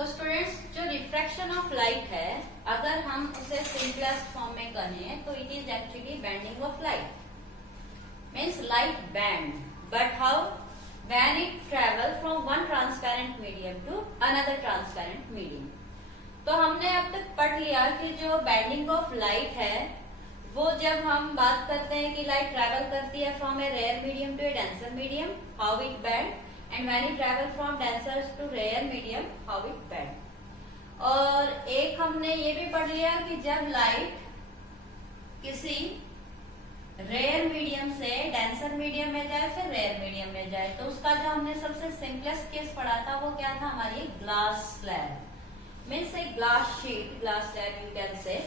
तो स्टूडेंट्स, जो refraction of light है, अगर हम उसे सिंपलेस्ट फॉर्म में कहें तो it is actually bending of light, means light bend, but how? When it travel from one transparent medium to another transparent medium. तो हमने अब तक पढ़ लिया कि जो बेंडिंग ऑफ लाइट है वो जब हम बात करते हैं कि लाइट ट्रेवल करती है from a rare medium to a denser medium, how it bend, and when it travel from denser to rare medium, how it bend. और एक हमने ये भी पढ़ लिया कि जब लाइट किसी रेयर मीडियम से डेंसर मीडियम में जाए फिर रेयर मीडियम में जाए, तो उसका जो हमने सबसे सिंपलेस्ट केस पढ़ा था वो क्या था? हमारी glass slab, means a glass sheet, glass slab you can say.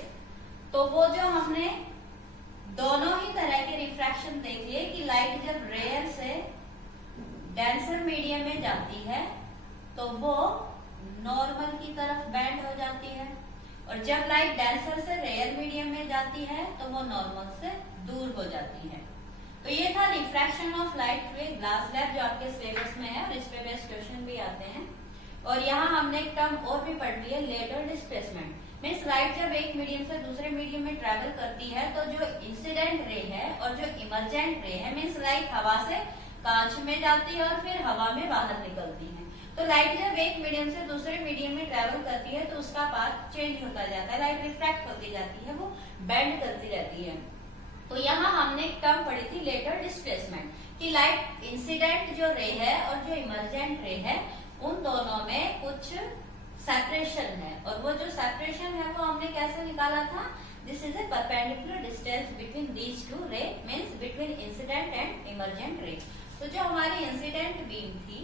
तो वो जो हमने दोनों ही तरह के रिफ्रैक्शन देख लिए कि लाइट जब रेयर से डेंसर मीडियम में जाती है तो वो नॉर्मल की तरफ बेंड हो जाती है, और जब लाइट डेंसर से रेयर मीडियम में जाती है तो वो नॉर्मल से दूर हो जाती है। तो ये था refraction of light through a glass slab, जो आपके सिलेबस में है और इस पे बेस्ड क्वेश्चन भी आते हैं। और यहाँ हमने एक टर्म और भी पढ़ ली है, लेटर डिस्प्लेसमेंट, मीन्स लाइट जब एक मीडियम से दूसरे मीडियम में ट्रेवल करती है तो जो इंसिडेंट रे है और जो इमर्जेंट रे है, मीन्स लाइट हवा से कांच में जाती है और फिर हवा में बाहर निकलती है। तो लाइट जब एक मीडियम से दूसरे मीडियम में ट्रेवल करती है तो उसका पाथ चेंज होता जाता है, लाइट रिफ्रैक्ट होती जाती है, वो बेंड करती रहती है। तो यहाँ हमने एक टर्म पढ़ी थी लेटर डिस्प्लेसमेंट, कि लाइट इंसिडेंट जो रे है और जो इमर्जेंट रे है उन दोनों में कुछ सेपरेशन है, और वो जो सेपरेशन है वो हमने कैसे निकाला था? This is a perpendicular distance between these two ray, means between incident and emergent ray. तो जो हमारी इंसिडेंट बीम थी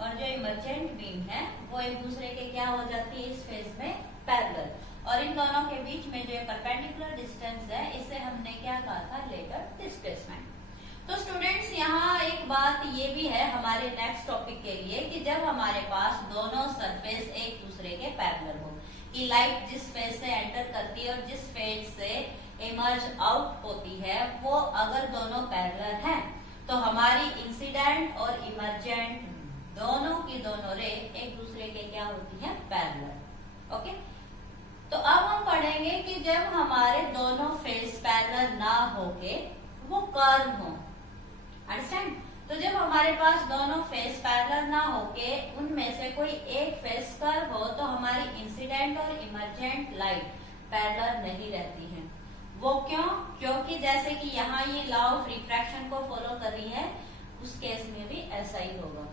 और जो इमर्जेंट बीम है वो एक दूसरे के क्या हो जाती है इस फेज में? पैरेलल, और इन दोनों के बीच में जो परपेंडिकुलर डिस्टेंस है इसे हमने क्या कहा था? Letter displacement. तो स्टूडेंट्स, यहाँ एक बात ये भी है हमारे नेक्स्ट टॉपिक के लिए कि जब हमारे पास दोनों सरफेस एक दूसरे के पैरेलल हो, कि लाइट जिस फेज से एंटर करती है और जिस फेज से इमर्ज आउट होती है वो अगर दोनों पैरेलल हैं तो हमारी इंसिडेंट और इमर्जेंट दोनों की दोनों रे एक दूसरे के क्या होती है? पैरेलल। ओके, तो अब हम पढ़ेंगे कि जब हमारे दोनों फेस पैरेलल ना होके वो कर्व हो, अंडरस्टैंड? तो जब हमारे पास दोनों फेस पैरेलल ना होके उनमें से कोई एक फेस कर्व हो तो हमारी इंसिडेंट और इमर्जेंट लाइट पैरेलल नहीं रहती है। वो क्यों? क्योंकि जैसे कि यहाँ ये लॉ ऑफ रिफ्रैक्शन को फॉलो कर रही है, उस केस में भी ऐसा ही होगा।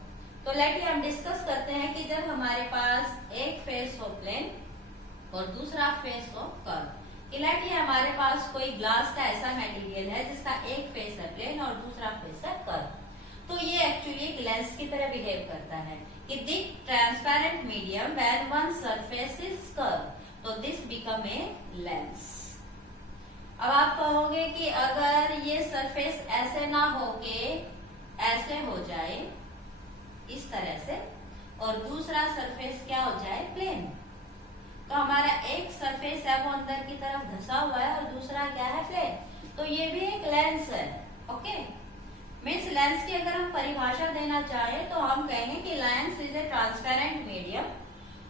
तो लेट हम डिस्कस करते हैं कि जब हमारे पास एक फेस हो प्लेन और दूसरा फेस हो कर्व, कि हमारे पास कोई ग्लास का ऐसा मटेरियल है जिसका एक फेस है प्लेन और दूसरा फेस है कर्व, तो ये एक्चुअली एक लेंस की तरह बिहेव करता है कि the transparent medium when one surface is curve, तो दिस बिकम ए लेंस। अब आप कहोगे कि अगर ये सरफेस ऐसे ना होके ऐसे हो जाए इस तरह से और दूसरा सरफेस क्या हो जाए? प्लेन, तो हमारा एक सरफेस है वो अंदर की तरफ धंसा हुआ है और दूसरा क्या है? प्लेन, तो ये भी एक लेंस है। ओके, मीन्स लेंस की अगर हम परिभाषा देना चाहें तो हम कहेंगे कि lens is a transparent medium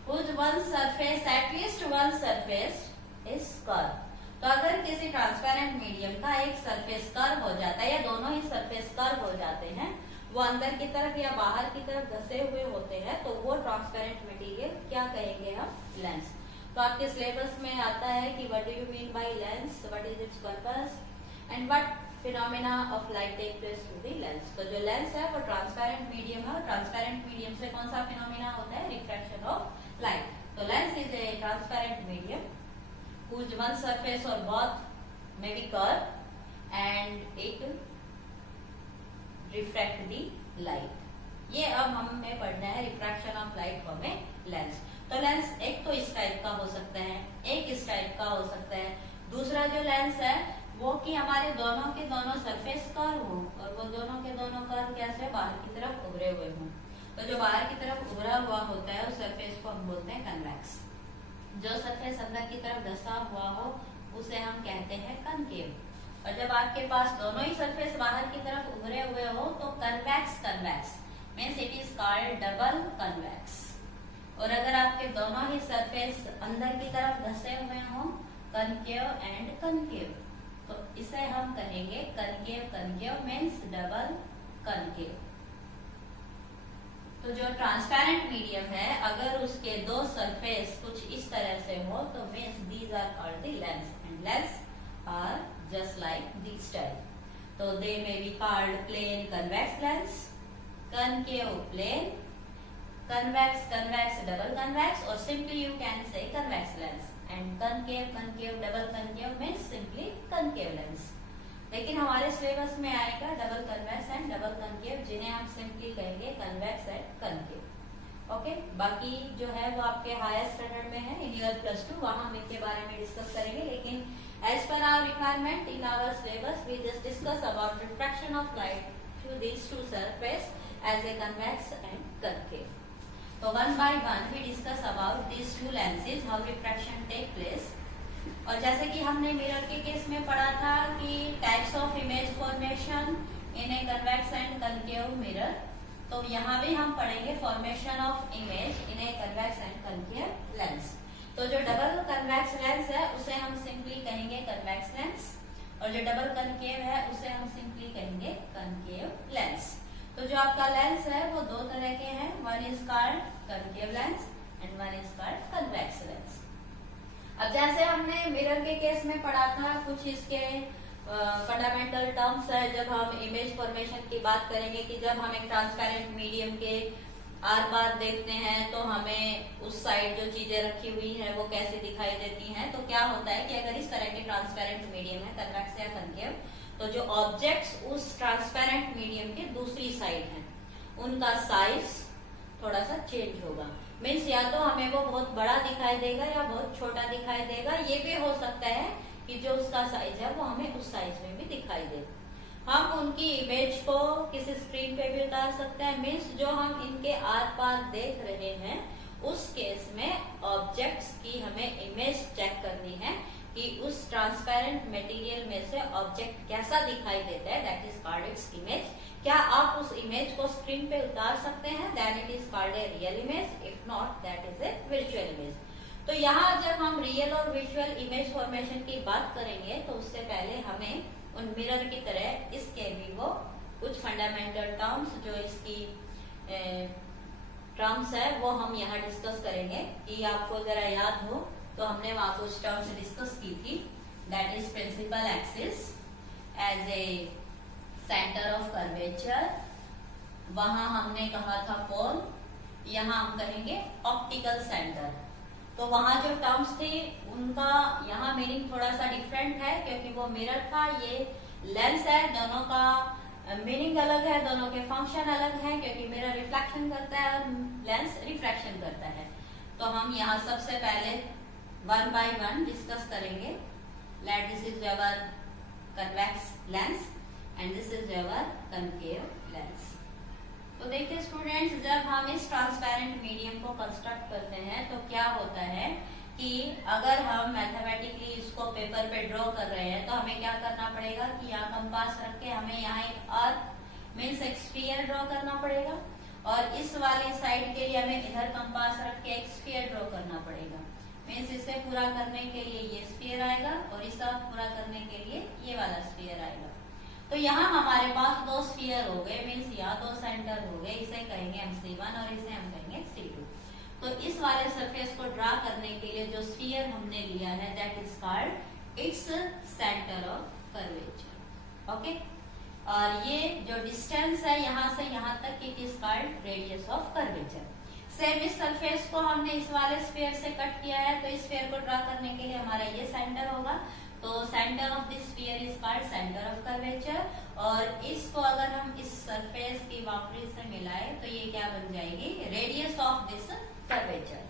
whose one surface, at least one surface is curve। तो अगर किसी ट्रांसपेरेंट मीडियम का एक सरफेस कर्व हो जाता है या दोनों ही सरफेस कर्व हो जाते हैं, वो अंदर की तरफ या बाहर की तरफ धसे हुए होते हैं, तो वो ट्रांसपेरेंट मटेरियल क्या कहेंगे हम? लेंस। तो आपके सिलेबस में आता है कि what do you mean by lens, what is its purpose and what phenomena of light take place through the lens. तो जो लेंस है वो ट्रांसपेरेंट मीडियम है, और ट्रांसपेरेंट मीडियम से कौन सा फिनोमेना होता है? Refraction of light. तो lens is a transparent medium whose one surface or both may be curved and it refract the light। ये अब हमें पढ़ना है refraction of light from a lens. तो लेंस एक तो इस टाइप का हो सकता है, एक इस टाइप का हो सकता है, दूसरा जो लेंस है वो कि हमारे दोनों के दोनों सरफेस कर्व हो और वो दोनों के दोनों कर्व कैसे? बाहर की तरफ उभरे हुए हों। तो जो बाहर की तरफ उभरा हुआ होता है उस सरफेस को हम बोलते हैं कन्वेक्स, जो सरफेस अंदर की तरफ धंसा हुआ हो उसे हम कहते हैं कनकेव, और जब आपके पास दोनों ही सरफेस बाहर की तरफ उभरे हुए हो तो convex means it is called double convex. और अगर आपके दोनों ही सरफेस अंदर की तरफ धसे हुए हों, कनकेव एंड कनकेव, तो इसे हम कहेंगे concave concave means double concave. तो जो ट्रांसपेरेंट मीडियम है, अगर उसके दो सरफेस कुछ इस तरह से हो तो means these are called the lens, and lens are just like this type. तो they may be called plane convex lens, concave plane, convex convex double convex, or simply you can say convex lens, and concave concave double concave means simply concave lens। लेकिन हमारे syllabus में आएगा double convex and double concave, जिन्हें हम simply कहेंगे convex and concave. Okay, बाकी जो है वो आपके हायर स्टैंडर्ड में है इन ईयर +2, वहां हम इनके बारे में डिस्कस करेंगे। लेकिन as per our requirement in our syllabus we just discuss about refraction of light through these two surface as a convex and concave। So one by one we discuss about these two lenses, how refraction take place। और जैसे कि हमने mirror के case में पढ़ा था कि types of image formation in a convex and concave mirror, तो यहाँ भी हम पढ़ेंगे formation of image in a convex and concave lens. तो जो डबल कन्वेक्स लेंस है उसे हम सिंपली कहेंगे कन्वेक्स लेंस, और जो डबल कनकेव है उसे हम सिंपली कहेंगे कनकेव लेंस। तो जो आपका लेंस है वो दो तरह के हैं, one is called concave lens and one is called convex lens. अब जैसे हमने मिरर के केस में पढ़ा था, कुछ इसके फंडामेंटल टर्म्स है जब हम इमेज फॉर्मेशन की बात करेंगे, कि जब हम एक ट्रांसपेरेंट मीडियम के आर पार देखते हैं तो हमें उस साइड जो चीजें रखी हुई है वो कैसे दिखाई देती हैं। तो क्या होता है कि अगर इस तरह के ट्रांसपेरेंट मीडियम है कन्वेक्स या कनकेव, तो जो ऑब्जेक्ट्स उस ट्रांसपेरेंट मीडियम के दूसरी साइड है उनका साइज थोड़ा सा चेंज होगा। मीन्स या तो हमें वो बहुत बड़ा दिखाई देगा या बहुत छोटा दिखाई देगा। ये भी हो सकता है कि जो उसका साइज है वो हमें उस साइज में भी दिखाई दे। हम उनकी इमेज को किसी स्क्रीन पे भी उतार सकते हैं। मीन्स जो हम इनके आर पार देख रहे हैं उस केस में ऑब्जेक्ट्स की हमें इमेज चेक करनी है कि उस ट्रांसपेरेंट मटेरियल में से ऑब्जेक्ट कैसा दिखाई देता है, that is called its image. क्या आप उस इमेज को स्क्रीन पे उतार सकते हैं, then it is called a real image, if not that is a virtual image. तो यहाँ जब हम रियल और वर्चुअल इमेज फॉर्मेशन की बात करेंगे तो उससे पहले हमें उन मिरर की तरह इसके भी वो कुछ फंडामेंटल टर्म्स जो इसकी टर्म्स है वो हम यहाँ डिस्कस करेंगे। कि आपको जरा याद हो तो हमने वहां कुछ टर्म्स डिस्कस की थी, that is principal axis as a centre of curvature, वहां हमने कहा था पोल, यहाँ हम कहेंगे ऑप्टिकल सेंटर। तो वहां जो टर्म्स थी उनका यहाँ मीनिंग थोड़ा सा डिफरेंट है, क्योंकि वो मिरर था, ये लेंस है, दोनों का मीनिंग अलग है, दोनों के फंक्शन अलग है, क्योंकि मिरर रिफ्लेक्शन करता है और लेंस रिफ्रैक्शन करता है। तो हम यहाँ सबसे पहले वन बाय वन डिस्कस करेंगे। Let this is your convex lens and this is your concave lens. तो देखिए स्टूडेंट्स, जब हम इस ट्रांसपेरेंट मीडियम को कंस्ट्रक्ट करते हैं तो क्या होता है कि अगर हम मैथमेटिकली इसको पेपर पे ड्रॉ कर रहे हैं तो हमें क्या करना पड़ेगा कि यहाँ कंपास रख के हमें यहाँ एक अर्थ मीन्स एक स्फीयर ड्रॉ करना पड़ेगा, और इस वाली साइड के लिए हमें इधर कंपास रख के एक स्फीयर ड्रॉ करना पड़ेगा। मीन्स इसे पूरा करने के लिए ये स्फीयर आएगा और इसे पूरा करने के लिए ये वाला स्फीयर आएगा। तो यहाँ हमारे पास दो स्फीयर हो गए, मीन्स यहाँ दो सेंटर हो गए, इसे कहेंगे हम C1 और इसे हम कहेंगे C2। तो इस वाले सरफेस को ड्रा करने के लिए जो स्फीयर हमने लिया है that is called its centre of curvature. Okay, और ये जो डिस्टेंस है यहाँ से यहाँ तक it is called radius of curvature. Same इस सरफेस को हमने इस वाले स्फीयर से कट किया है, तो इस स्फीयर को ड्रा करने के लिए हमारा ये सेंटर होगा। तो centre of this sphere is called centre of curvature, और इसको अगर हम इस सरफेस की वापरी से मिलाए तो ये क्या बन जाएगी, रेडियस ऑफ दिस कर्वेचर।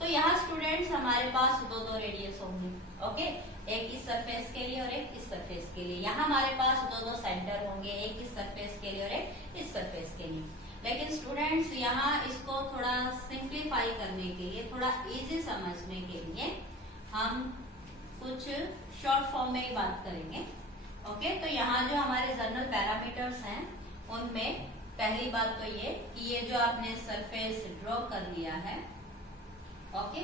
तो यहाँ स्टूडेंट्स हमारे पास दो दो रेडियस होंगे। ओके, एक इस सरफेस के लिए और एक इस सरफेस के लिए। यहाँ हमारे पास दो दो सेंटर होंगे, एक इस सरफेस के लिए और एक इस सरफेस के लिए। लेकिन स्टूडेंट्स यहाँ इसको थोड़ा सिंप्लीफाई करने के लिए, थोड़ा इजी समझने के लिए हम कुछ शॉर्ट फॉर्म में ही बात करेंगे। ओके, तो यहाँ जो हमारे जनरल पैरामीटर्स हैं उनमें पहली बात तो ये कि ये जो आपने सरफेस ड्रॉ कर लिया है ओके,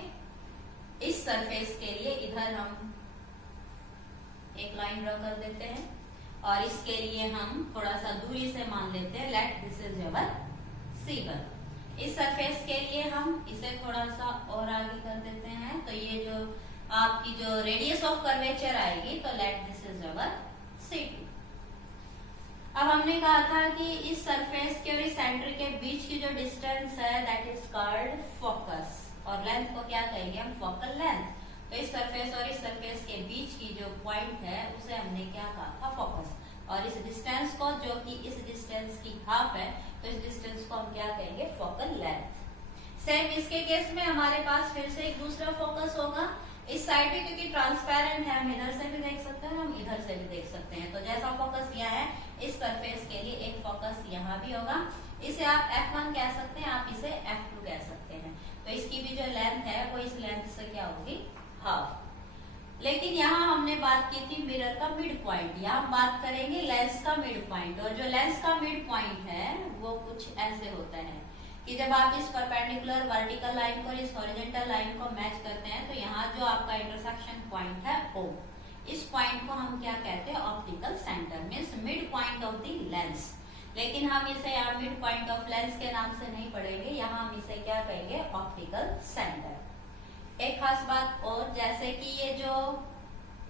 इस सरफेस के लिए इधर हम एक लाइन ड्रॉ कर देते हैं और इसके लिए हम थोड़ा सा दूरी से मान लेते हैं let this is your C1। इस सरफेस के लिए हम इसे थोड़ा सा और आगे कर देते हैं, तो ये जो आपकी जो रेडियस ऑफ कर्वेचर आएगी, तो let this is your C2। अब हमने कहा था कि इस सरफेस के और इस सेंटर के बीच की जो डिस्टेंस है दैट इज कॉल्ड फोकस, और लेंथ को क्या कहेंगे हम, फोकल लेंथ। तो इस सरफेस और इस सरफेस के बीच की जो पॉइंट है उसे हमने क्या कहा था, फोकस। और इस डिस्टेंस को, जो कि इस डिस्टेंस की हाफ है, तो इस डिस्टेंस को हम क्या कहेंगे, फोकल लेंथ। सेम इसके केस में हमारे पास फिर से एक दूसरा फोकस होगा इस साइड पे, क्योंकि ट्रांसपेरेंट है, हम इधर से भी देख सकते हैं, हम इधर से भी देख सकते हैं। तो जैसा फोकस यहाँ है, इस सरफेस के लिए एक फोकस यहाँ भी होगा। इसे आप F1 कह सकते हैं, आप इसे F2 कह सकते हैं। तो इसकी भी जो लेंथ है वो इस लेंथ से क्या होगी, हाफ। लेकिन यहाँ हमने बात की थी मिरर का मिड पॉइंट, यहाँ हम बात करेंगे लेंस का मिड पॉइंट। और जो लेंस का मिड पॉइंट है वो कुछ ऐसे होता है कि जब आप इस परपेंडिकुलर वर्टिकल लाइन को और इस हॉरिजॉन्टल लाइन को मैच करते हैं, तो यहाँ जो आपका इंटरसेक्शन पॉइंट है O, इस पॉइंट को हम क्या कहते हैं, optical centre, means mid point of the lens. लेकिन हम इसे यहाँ मिड पॉइंट ऑफ लेंस के नाम से नहीं पढ़ेंगे, यहाँ हम इसे क्या कहेंगे, ऑप्टिकल सेंटर। एक खास बात और, जैसे कि ये जो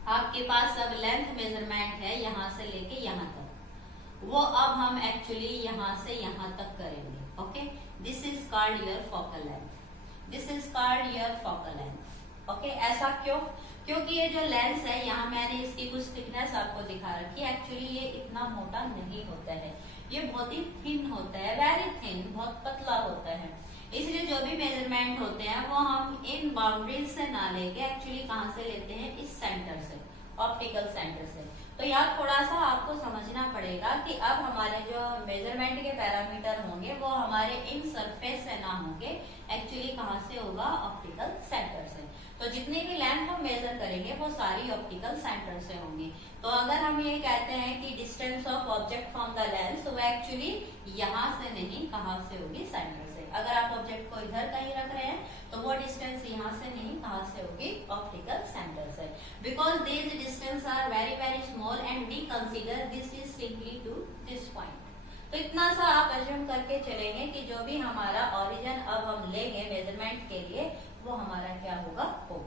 आपके पास अब लेंथ मेजरमेंट है यहाँ से लेके यहाँ तक, वो अब हम एक्चुअली यहाँ से यहाँ तक करेंगे। Okay, this is called your focal length, this is called your focal length. Okay, ऐसा क्यों, क्योंकि ये जो लेंस है यहाँ मैंने इसकी कुछ थिकनेस आपको दिखा रखी है। एक्चुअली ये इतना मोटा नहीं होता है, ये बहुत ही थिन होता है, वेरी थिन, बहुत पतला होता है। इसलिए जो भी मेजरमेंट होते हैं वो हम इन बाउंड्रीज से ना लेके एक्चुअली कहाँ से लेते हैं, इस सेंटर से, ऑप्टिकल सेंटर से। तो यहाँ थोड़ा सा आपको समझना पड़ेगा कि अब हमारे जो मेजरमेंट के पैरामीटर होंगे वो हमारे इन सरफेस से ना होंगे, एक्चुअली कहाँ से होगा, ऑप्टिकल सेंटर से। तो जितनी भी लेंथ हम मेजर करेंगे वो सारी ऑप्टिकल सेंटर से होंगी। तो अगर हम ये कहते हैं कि distance of object from the lens, वो एक्चुअली यहाँ से नहीं, कहाँ से होगी, सेंटर से। अगर आप ऑब्जेक्ट को इधर कहीं रख रहे हैं तो वो डिस्टेंस यहाँ से नहीं, कहाँ से होगी, ऑप्टिकल सेंटर से। Because these distance are very very small and we consider this is simply to this point. तो इतना सा आप एज्यूम करके चलेंगे कि जो भी हमारा ओरिजिन अब हम लेंगे मेजरमेंट के लिए, वो हमारा क्या होगा, O।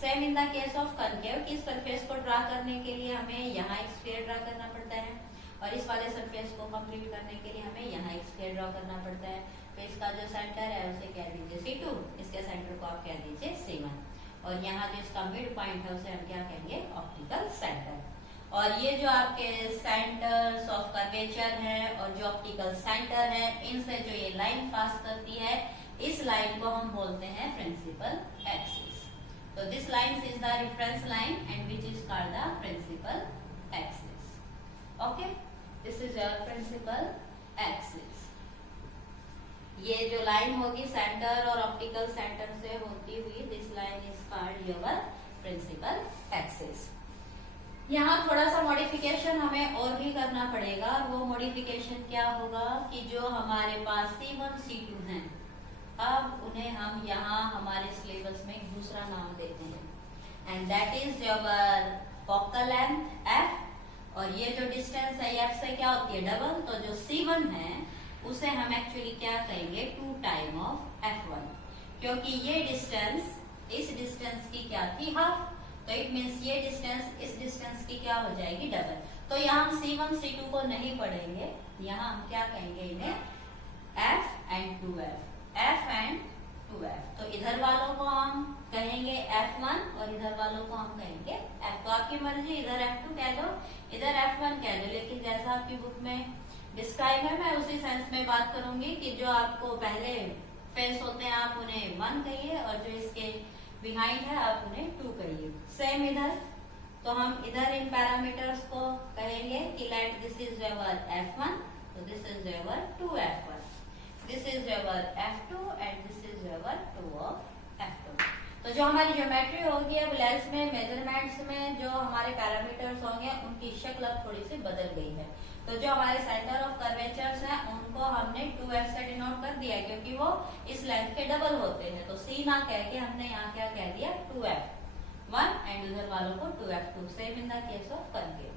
Same in the case of concave, कि सरफेस को ड्रा करने के लिए हमें यहाँ एक स्फीयर ड्रा करना पड़ता है, और इस वाले सरफेस को कंप्लीट करने के लिए हमें यहाँ एक स्फीयर ड्रा करना पड़ता है। तो इसका जो सेंटर है उसे कह दीजिए C2, इसके सेंटर को आप कह दीजिए C1, और यहाँ जो इसका मिड पॉइंट है उसे हम क्या कहेंगे, ऑप्टिकल सेंटर। और ये जो आपके सेंटर्स ऑफ कर्वेचर है और जो ऑप्टिकल सेंटर है, इनसे जो ये लाइन पास करती है, इस लाइन को हम बोलते हैं प्रिंसिपल एक्सिस। तो this line is the reference line and which is called the principal axis. Okay, this is your principal axis. ये जो लाइन होगी सेंटर और ऑप्टिकल सेंटर से होती हुई, this line is called your principal axis. यहाँ थोड़ा सा मॉडिफिकेशन हमें और भी करना पड़ेगा। वो मॉडिफिकेशन क्या होगा कि जो हमारे पास C1 C2 हैं, अब उन्हें हम यहाँ हमारे सिलेबस में एक दूसरा नाम देते हैं, and that is your focal length F, और ये जो डिस्टेंस है F से क्या होती है, डबल। तो जो C1 है उसे हम एक्चुअली क्या कहेंगे, 2 टाइम ऑफ F1, क्योंकि ये डिस्टेंस इस डिस्टेंस की क्या थी, हाफ। तो इट मीन्स ये डिस्टेंस इस डिस्टेंस की क्या हो जाएगी, डबल। तो यहाँ हम C1 C2 को नहीं पढ़ेंगे, यहाँ हम क्या कहेंगे इन्हें, F and 2F, F and 2F। तो इधर वालों को हम कहेंगे F1 और इधर वालों को हम कहेंगे F। तो आपकी मर्जी, इधर F2 कह दो, इधर F1 कह दो, लेकिन जैसा आपकी बुक में डिस्क्राइब है मैं उसी सेंस में बात करूंगी कि जो आपको पहले फेस होते हैं आप उन्हें 1 कहिए, और जो इसके बिहाइंड है आप उन्हें 2 कहिए। सेम इधर, तो हम इधर इन पैरामीटर्स को कहेंगे कि let this is your F1, तो this is your 2F1, this is your F2 and this is your 2 of F2। तो तो जो हमारी ज्योमेट्री होगी अब लेंस में मेजरमेंट्स में जो हमारे पैरामीटर्स होंगे उनकी शक्ल अब थोड़ी सी बदल गई है। तो जो हमारे सेंटर ऑफ कर्वेचर्स हैं उनको हमने 2f से डिनोट कर दिया क्योंकि वो इस लेंथ के डबल होते हैं। तो c ना कह के हमने यहाँ क्या कह दिया 2f1 एंड उधर वालों को 2f2, same in the case of concave.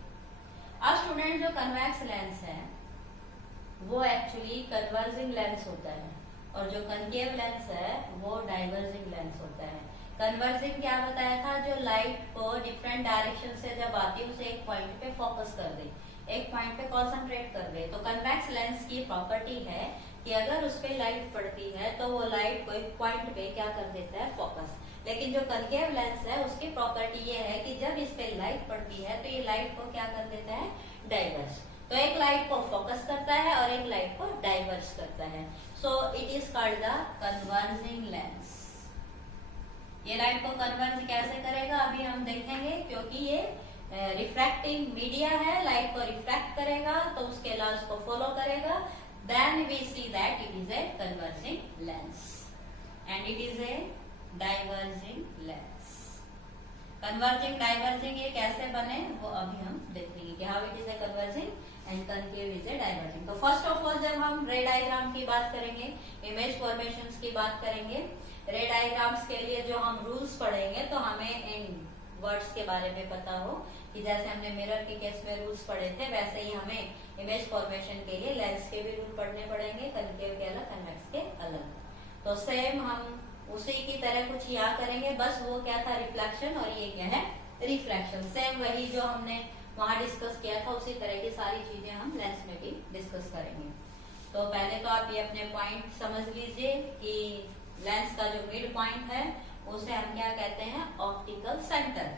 अब स्टूडेंट जो कन्वेक्स लेंस है वो एक्चुअली कन्वर्जिंग लेंस होता है और जो कनकेव लेंस है वो डाइवर्जिंग लेंस होता है। कन्वर्जिंग क्या बताया था, जो लाइट को डिफरेंट डायरेक्शन से जब आती है उसे एक पॉइंट पे फोकस कर दे, एक पॉइंट पे कंसंट्रेट कर दे। तो कन्वेक्स लेंस की प्रॉपर्टी है कि अगर उस पे लाइट पड़ती है तो वो लाइट को एक पॉइंट पे क्या कर देता है फोकस। लेकिन जो कनकेव लेंस है उसकी प्रॉपर्टी ये है कि जब इस पे लाइट पड़ती है तो ये लाइट को क्या कर देता है डाइवर्स। तो एक लाइट को फोकस करता है और एक लाइट को डाइवर्स करता है। So it is called the converging lens. ये लाइट को कन्वर्ज कैसे करेगा अभी हम देखेंगे, क्योंकि ये रिफ्रैक्टिंग मीडिया है, लाइट को रिफ्रैक्ट करेगा तो उसके लॉज को फॉलो करेगा। Then we see that it is a converging lens and it is a diverging lens. Converging diverging ये कैसे बने वो अभी हम देखेंगे कि how it is a converging and concave is a diverging. तो फर्स्ट ऑफ ऑल जब हम रे डायग्राम की बात करेंगे, इमेज फॉर्मेशंस की बात करेंगे, रे डायग्राम्स के लिए जो हम रूल्स पढ़ेंगे तो हमें इन वर्ड्स के बारे में पता हो कि जैसे हमने मिरर के केस में रूल्स पढ़े थे वैसे ही हमें इमेज फॉर्मेशन के लिए लेंस के भी रूल पढ़ने पड़ेंगे, कनकेव के अलग कन्वेक्स के अलग। तो सेम हम उसी की तरह कुछ यहाँ करेंगे, बस वो क्या था रिफ्लेक्शन और ये क्या है रिफ्रैक्शन। सेम वही जो हमने वहां डिस्कस किया था उसी तरह की सारी चीजें हम लेंस में भी डिस्कस करेंगे। तो पहले तो आप ये अपने पॉइंट समझ लीजिए कि लेंस का जो मिड पॉइंट है उसे हम क्या कहते हैं ऑप्टिकल सेंटर,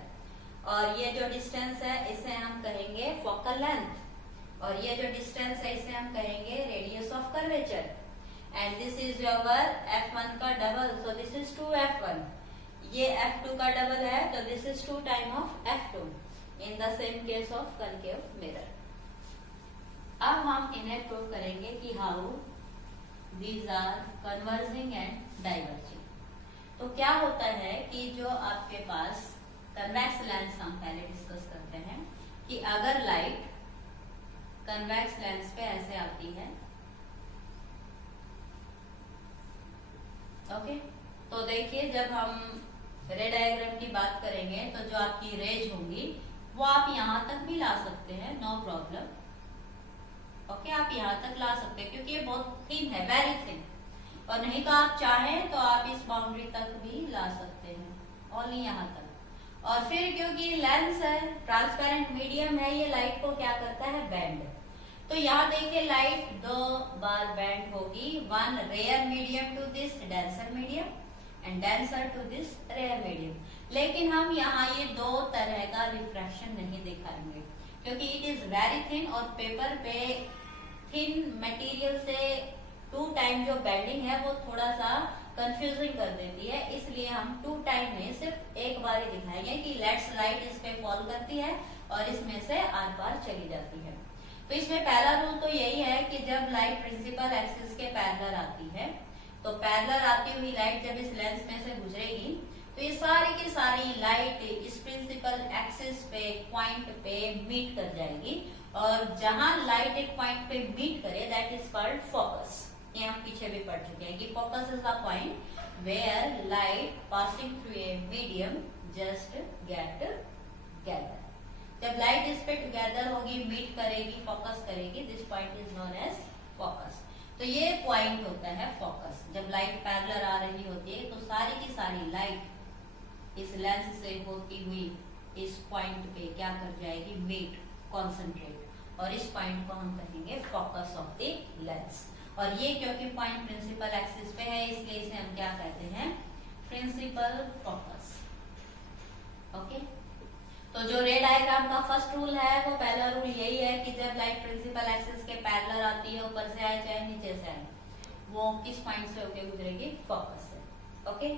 और ये जो डिस्टेंस है इसे हम कहेंगे फोकल लेंथ, और ये जो डिस्टेंस है इसे हम कहेंगे radius of curvature. And this is your f1 का double, so this is 2f1। ये f2 का डबल है तो this is 2 time of f2 in the same case of concave mirror. अब हम इन्हें प्रूव करेंगे कि how these are converging and diverging. तो क्या होता है कि जो आपके पास कन्वेक्स लेंस हम पहले डिस्कस करते हैं कि अगर लाइट कन्वेक्स लेंस पे ऐसे आती है, ओके, तो देखिए जब हम रे डायग्राम की बात करेंगे तो जो आपकी रेज होंगी वो आप यहां तक भी ला सकते हैं, नो प्रॉब्लम। ओके, आप यहाँ तक ला सकते हैं क्योंकि ये बहुत थिन है, वेरी थिन, और नहीं तो आप चाहें तो आप इस बाउंड्री तक भी ला सकते हैं, ओनली यहाँ तक। और फिर क्योंकि लेंस है, ट्रांसपेरेंट मीडियम है, ये लाइट को क्या करता है बेंड। तो यहाँ देखिए लाइट 2 बार बेंड होगी, one rare medium to this denser medium and denser to this rare medium. लेकिन हम यहाँ ये दो तरह का रिफ्रैक्शन नहीं दिखाएंगे क्योंकि इट इज वेरी थिन, और पेपर पे थिन मटेरियल से 2 टाइम जो बेंडिंग है वो थोड़ा सा कंफ्यूजिंग कर देती है, इसलिए हम 2 टाइम में सिर्फ एक बार ही दिखाएंगे कि लेट्स लाइट इस पे फॉल करती है और इसमें से आर पार चली जाती है। तो इसमें पहला रूल तो यही है कि जब लाइट प्रिंसिपल एक्सिस के पैरेलल आती है, तो पैरेलल आती हुई लाइट जब इस लेंस में से गुजरेगी तो ये सारी की सारी लाइट इस प्रिंसिपल एक्सिस पे पॉइंट पे मीट कर जाएगी, और जहां लाइट एक पॉइंट पे मीट करे दैट इज कॉल्ड फोकस। ये हम पीछे भी पढ़ चुके हैं कि focus is the point where light passing through a medium just get together. जब लाइट इस पे टुगेदर होगी, मीट करेगी, फोकस करेगी, this point is known as focus. तो ये पॉइंट होता है फोकस। जब लाइट पैरेलल आ रही होती है तो सारी की सारी लाइट इस लेंस से होती हुई इस पॉइंट पे क्या कर जाएगी मीट, कॉन्सेंट्रेट, और इस पॉइंट को हम कहेंगे फोकस ऑफ द लेंस। और ये क्योंकि पॉइंट प्रिंसिपल एक्सिस पे है इसलिए इसे हम क्या कहते हैं प्रिंसिपल फोकस। ओके, तो जो रे डायग्राम का फर्स्ट रूल है वो पहला रूल यही है कि जब लाइट प्रिंसिपल एक्सिस के पैरेलल आती है, ऊपर से आए चाहे नीचे से आए, वो किस पॉइंट से होके गुजरेगी फोकस से। ओके,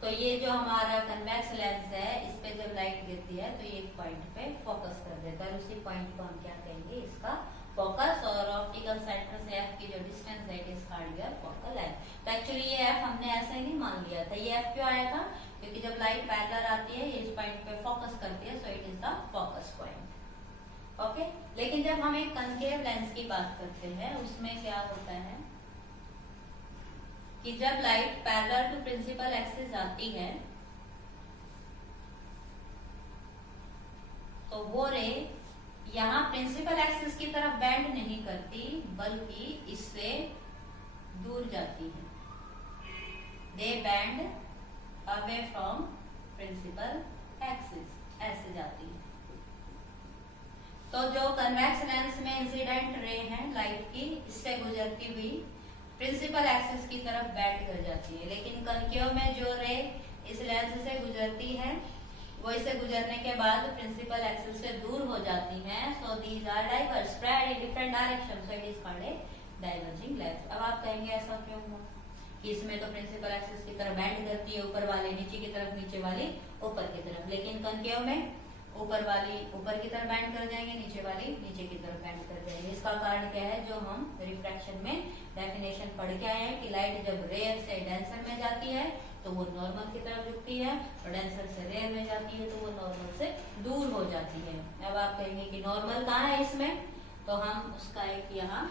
तो ये जो हमारा कन्वेक्स लेंस है इस पे जब लाइट गिरती है तो ये एक पॉइंट पे फोकस कर देता है, उसी पॉइंट को हम क्या कहेंगे इसका फोकस। और ऑप्टिकल सेंटर से एफ की जो डिस्टेंस है it is called your focal length. तो एक्चुअली ये एफ हमने ऐसे नहीं मान लिया था, ये एफ क्यों आया था क्योंकि जब लाइट पैरेलल आती है ये इस पॉइंट पे फोकस करती है, so it is the focus point. Okay, लेकिन जब हम एक कनकेव लेंस की बात करते हैं उसमें क्या होता है कि जब light parallel to principal axis आती है तो वो रे यहाँ प्रिंसिपल एक्सिस की तरफ बेंड नहीं करती बल्कि इससे दूर जाती है। They bend away from principal axis, ऐसे जाती है। तो जो कन्वेक्स लेंस में इंसिडेंट रे है लाइट की, इससे गुजरती हुई प्रिंसिपल एक्सिस की तरफ बेंड कर जाती है, लेकिन कनकेव में जो रे इस लेंस से गुजरती है वो इसे गुजरने के बाद प्रिंसिपल एक्सिस से दूर हो जाती हैं। So these are diverse, spread in different direction, so it is called a diverging lens. अब आप कहेंगे ऐसा क्यों हुआ कि इसमें तो प्रिंसिपल एक्सिस की तरफ बेंड करती है ऊपर वाले नीचे की तरफ, नीचे वाली ऊपर की तरफ, लेकिन कनकेव में ऊपर वाली ऊपर की तरफ बेंड कर जाएंगे, नीचे वाली नीचे की तरफ बेंड कर जाएंगे। इसका कारण क्या है, जो हम रिफ्रैक्शन में डेफिनेशन पढ़ के आए हैं कि लाइट जब रेयर से डेंसर में जाती है तो वो नॉर्मल की तरफ झुकती है, और डेंसर से रेयर में जाती है तो वो नॉर्मल से दूर हो जाती है। अब आप कहेंगे कि नॉर्मल कहाँ है इसमें, तो हम उसका एक यहाँ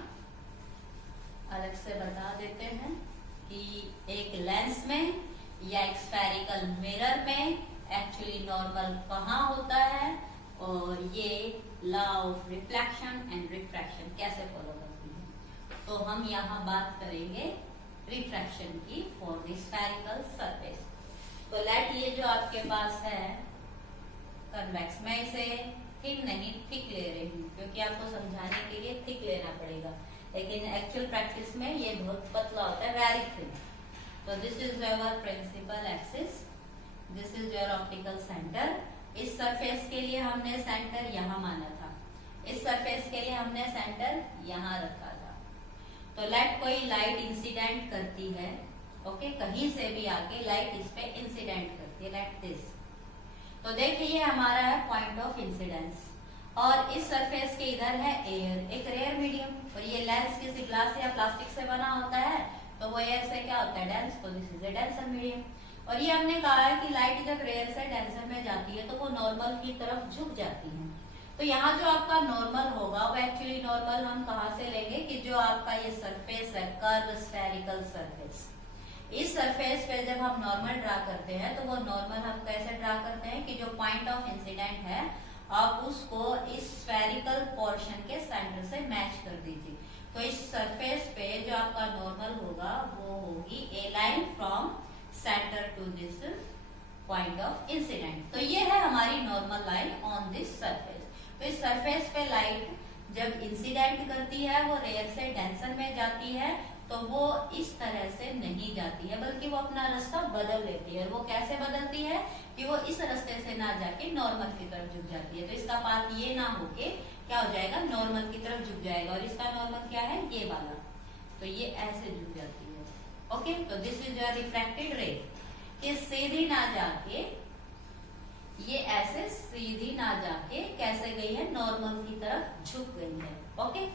अलग से बता देते हैं कि एक लेंस में या एक स्फेरिकल मिरर में एक्चुअली नॉर्मल कहाँ होता है और ये law of reflection and refraction कैसे फॉलो करती है। तो हम यहाँ बात करेंगे रिफ्रैक्शन की फॉर द स्फेरिकल सरफेस। तो लेट ये जो आपके पास है कन्वेक्स, मैं इसे थिन नहीं थिक ले रही हूँ क्योंकि आपको समझाने के लिए थिक लेना पड़ेगा, लेकिन एक्चुअल प्रैक्टिस में ये बहुत पतला होता है, वेरी थिन। तो this is your principal axis, this is your optical centre. इस सरफेस के लिए हमने सेंटर यहाँ माना था, इस सरफेस के लिए हमने सेंटर यहाँ रखा था। तो लाइट कोई लाइट इंसिडेंट करती है, ओके, कहीं से भी आके लाइट इस पे इंसिडेंट करती है, लाइक दिस। तो देखिए ये हमारा है पॉइंट ऑफ इंसिडेंस, और इस सरफेस के इधर है एयर, एक रेयर मीडियम, और ये लेंस किसी ग्लास या प्लास्टिक से बना होता है तो वो एयर से क्या होता है, डेंस, तो this is A denser medium. और ये हमने कहा है कि लाइट जब रेयर से डेंसर में जाती है तो वो नॉर्मल की तरफ झुक जाती है। तो यहाँ जो आपका नॉर्मल होगा वो एक्चुअली नॉर्मल हम कहाँ से लेंगे कि जो आपका ये सरफेस है, कर्व स्फेरिकल सरफेस, इस सरफेस पे जब हम नॉर्मल ड्रा करते हैं तो वो नॉर्मल हम कैसे ड्रा करते हैं कि जो पॉइंट ऑफ इंसिडेंट है आप उसको इस स्फेरिकल पोर्शन के सेंटर से मैच कर दीजिए। तो इस सरफेस पे जो आपका नॉर्मल होगा वो होगी a line from centre to this point of incident. तो ये है हमारी normal line on this surface. तो इस सरफेस पे लाइट जब इंसिडेंट करती है वो रेयर से डेंसर में जाती है तो वो इस तरह से नहीं जाती है बल्कि वो अपना रास्ता बदल लेती है। वो कैसे बदलती है कि वो इस रास्ते से ना जाके नॉर्मल की तरफ झुक जाती है। तो इसका पाथ ये ना होके क्या हो जाएगा, नॉर्मल की तरफ झुक जाएगा, और इसका नॉर्मल क्या है, ये वाला, तो ये ऐसे झुक जाती है। ओके, तो दिस इज योर रिफ्रैक्टेड रे, ये सीधी ना जाके, ये ऐसे सीधी ना जाके कैसे गई है, नॉर्मल की तरफ झुक गई है। ओके,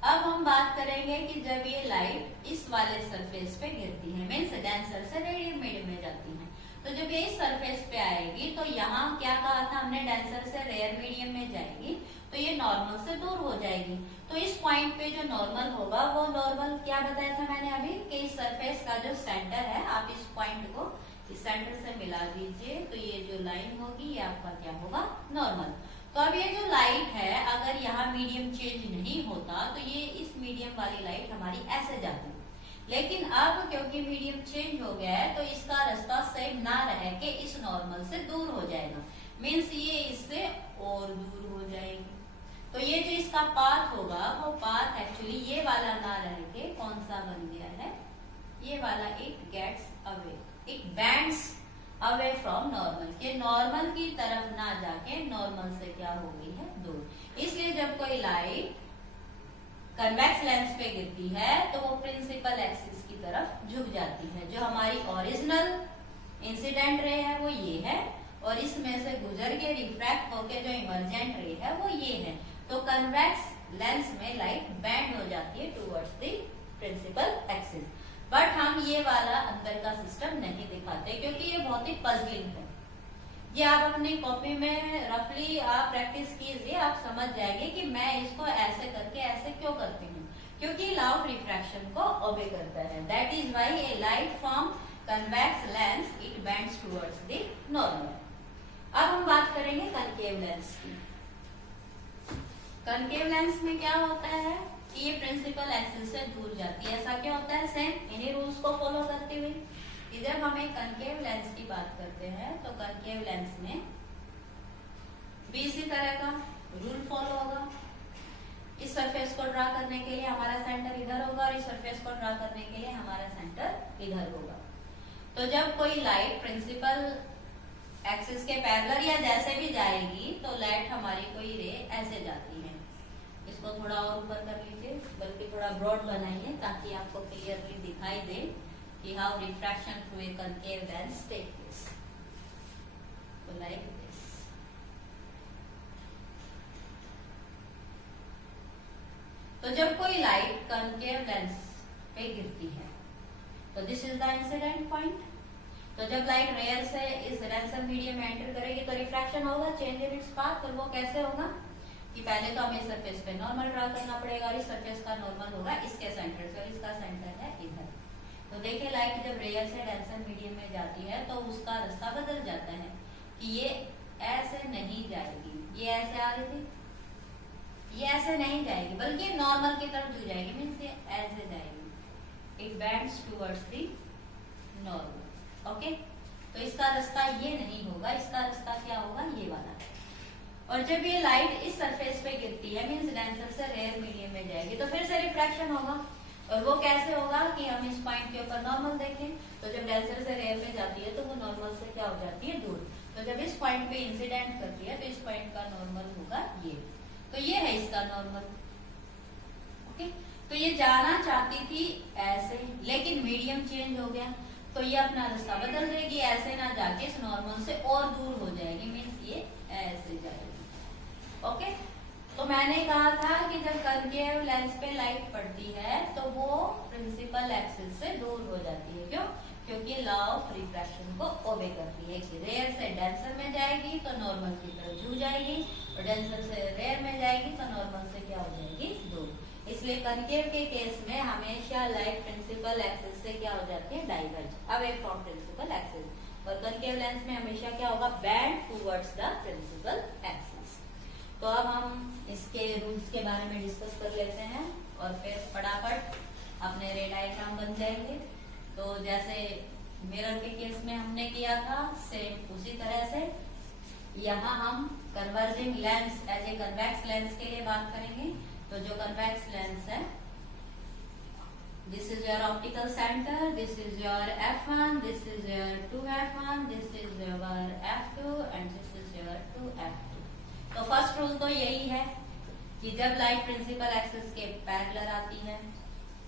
अब हम बात करेंगे कि जब ये लाइट इस वाले सरफेस पे गिरती है, मीन्स डेंसर से रेडियल मीडियम में जाती है, तो जब ये इस सरफेस पे आएगी तो यहाँ क्या कहा था हमने, डेंसर से रेयर मीडियम में जाएगी तो ये नॉर्मल से दूर हो जाएगी। तो इस पॉइंट पे जो नॉर्मल होगा वो नॉर्मल क्या बताया था मैंने अभी कि इस सरफेस का जो सेंटर है, आप इस पॉइंट को इस सेंटर से मिला दीजिए तो ये जो लाइन होगी ये आपका क्या होगा, नॉर्मल। तो अब ये जो लाइट है अगर यहाँ मीडियम चेंज नहीं होता तो ये इस मीडियम वाली लाइट हमारी ऐसे जाती, लेकिन अब क्योंकि मीडियम चेंज हो गया है तो इसका रास्ता सेम ना रह के इस नॉर्मल से दूर हो जाएगा, मीन्स ये इससे और दूर हो जाएगी। तो ये जो इसका पाथ होगा वो पाथ एक्चुअली ये वाला ना रह के कौन सा बन गया है, ये वाला, it gets away, it bends away from normal, के नॉर्मल की तरफ ना जाके नॉर्मल से क्या हो गई है, दूर। इसलिए जब कोई लाइट कन्वेक्स लेंस पे गिरती है तो वो प्रिंसिपल एक्सिस की तरफ झुक जाती है। जो हमारी ओरिजिनल इंसिडेंट रे है वो ये है, और इसमें से गुजर के रिफ्रैक्ट होके जो इमर्जेंट रे है वो ये है। तो कन्वेक्स लेंस में लाइट बैंड हो जाती है towards the principal axis. But हम ये वाला अंदर का सिस्टम नहीं दिखाते क्योंकि ये बहुत ही पजलिंग है। ये आप अपनी कॉपी में रफली आप प्रैक्टिस कीजिए, आप समझ जाएंगे कि मैं इसको ऐसे करके ऐसे क्यों करती हूँ, क्योंकि लॉ ऑफ रिफ्रैक्शन को ओबे करता है। That is why a light from convex lens it bends towards the normal. अब हम बात करेंगे कनकेव लेंस की। कनकेव लेंस में क्या होता है कि ये प्रिंसिपल एक्सिस से दूर जाती है। ऐसा क्यों होता है? सेम इन्हीं रूल्स को फॉलो करते हुए कि जब हम एक कनकेव लेंस की बात करते हैं तो कनकेव लेंस में भी इसी तरह का रूल फॉलो होगा। इस सरफेस को ड्रा करने के लिए हमारा सेंटर इधर होगा और इस सरफेस को ड्रा करने के लिए हमारा सेंटर इधर होगा। तो जब कोई लाइट प्रिंसिपल एक्सिस के पैरेलल या जैसे भी जाएगी तो लाइट हमारी कोई रे ऐसे जाती है। इसको थोड़ा और ऊपर कर लीजिए, बल्कि थोड़ा ब्रॉड बनाइए ताकि आपको क्लियरली दिखाई दे कि how refraction through a concave lens take place. तो लाइक दिस। तो जब कोई लाइट कनकेव लेंस पे गिरती है तो this is the incident point. तो जब लाइट रेयर से इस रैंसम मीडियम में एंटर करेगी तो रिफ्रैक्शन होगा, चेंज इन इट्स पाथ। तो वो कैसे होगा कि पहले तो हमें सरफेस पे नॉर्मल ड्रा करना पड़ेगा और इस सरफेस का नॉर्मल होगा इसके सेंटर से और इसका सेंटर है इधर। तो देखिए लाइट जब रेयर से डेंसर मीडियम में जाती है तो उसका रास्ता बदल जाता है कि ये ऐसे नहीं जाएगी, ये ऐसे आ रही थी, ये ऐसे नहीं जाएगी बल्कि नॉर्मल की तरफ झुक जाएगी, मीन्स ये ऐसे जाएगी। It bends towards the normal. Okay, तो इसका रास्ता ये नहीं होगा, इसका रास्ता क्या होगा? ये वाला। और जब ये लाइट इस सरफेस पे गिरती है मीन्स डेंसर से रेयर मीडियम में जाएगी तो फिर से रिफ्रैक्शन होगा। और वो कैसे होगा कि हम इस पॉइंट के ऊपर नॉर्मल देखें तो जब डेंसर से रेयर में जाती है तो वो नॉर्मल से क्या हो जाती है? दूर। तो जब इस पॉइंट पे इंसिडेंट करती है तो इस पॉइंट का नॉर्मल होगा ये। तो ये है इसका नॉर्मल। ओके, तो ये जाना चाहती थी ऐसे, लेकिन मीडियम चेंज हो गया तो ये अपना रास्ता बदल देगी, ऐसे ना जाके इस नॉर्मल से और दूर हो जाएगी, मीन्स ये ऐसे जाएगी। ओके, तो मैंने कहा था कि जब कनकेव लेंस पे लाइट पड़ती है तो वो प्रिंसिपल एक्सिस से दूर हो जाती है। क्यों? क्योंकि लॉ ऑफ रिफ्रैक्शन को ओबे करती है कि रेयर से डेंसर में जाएगी तो नॉर्मल की तरफ झुक जाएगी और डेंसर से रेयर में जाएगी तो नॉर्मल से क्या हो जाएगी? दूर। इसलिए कनकेव के केस में हमेशा लाइट प्रिंसिपल एक्सिस से क्या हो जाती है? Diverge away from principal axis. और कनकेव लेंस में हमेशा क्या होगा? Bend towards the principal axis. तो अब हम इसके रूल्स के बारे में डिस्कस कर लेते हैं और फिर फटाफट अपने रे डायग्राम बन जाएंगे। तो जैसे मिरर के केस में हमने किया था सेम उसी तरह से यहाँ हम converging lens as a convex lens के लिए बात करेंगे। तो जो कन्वेक्स लेंस है, this is your optical centre, this is your F1, this is your 2F1, this is your F2 and this is your 2F2। तो फर्स्ट रूल तो यही है कि जब लाइट प्रिंसिपल एक्सिस के पैरेलल आती है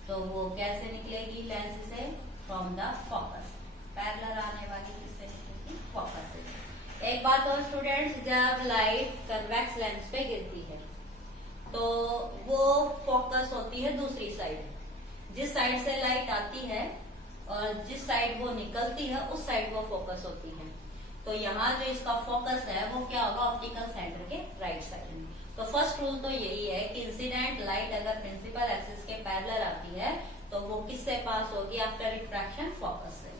तो वो कैसे निकलेगी? लेंस से फ्रॉम द फोकस। पैरेलल आने वाली किससे निकलेगी? फोकस से। एक बात और स्टूडेंट्स, जब लाइट कन्वेक्स लेंस पे गिरती है तो वो फोकस होती है दूसरी साइड। जिस साइड से लाइट आती है और जिस साइड वो निकलती है उस साइड वो फोकस होती है। तो यहाँ जो इसका फोकस है वो क्या होगा? ऑप्टिकल सेंटर के राइट साइड में। तो फर्स्ट रूल तो यही है कि इंसिडेंट लाइट अगर प्रिंसिपल एक्सिस के पैरेलल आती है तो वो किससे पास होगी? आफ्टर रिफ्रैक्शन फोकस से।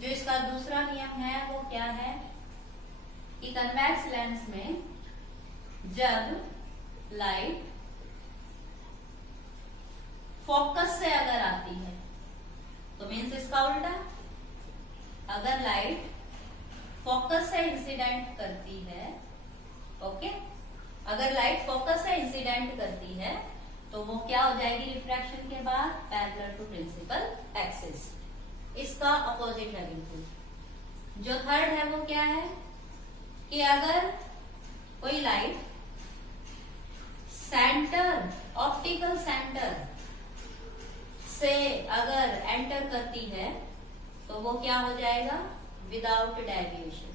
जो इसका दूसरा नियम है वो क्या है कि कन्वेक्स लेंस में जब लाइट फोकस से अगर आती है तो मीन्स इसका उल्टा, अगर लाइट फोकस से इंसिडेंट करती है, ओके, अगर लाइट फोकस से इंसिडेंट करती है तो वो क्या हो जाएगी? रिफ्रैक्शन के बाद पैरेलल टू प्रिंसिपल एक्सिस। इसका अपोजिट है बिल्कुल। जो थर्ड है वो क्या है कि अगर कोई लाइट सेंटर, ऑप्टिकल सेंटर से अगर एंटर करती है तो वो क्या हो जाएगा? विदाउट डाइवर्शन,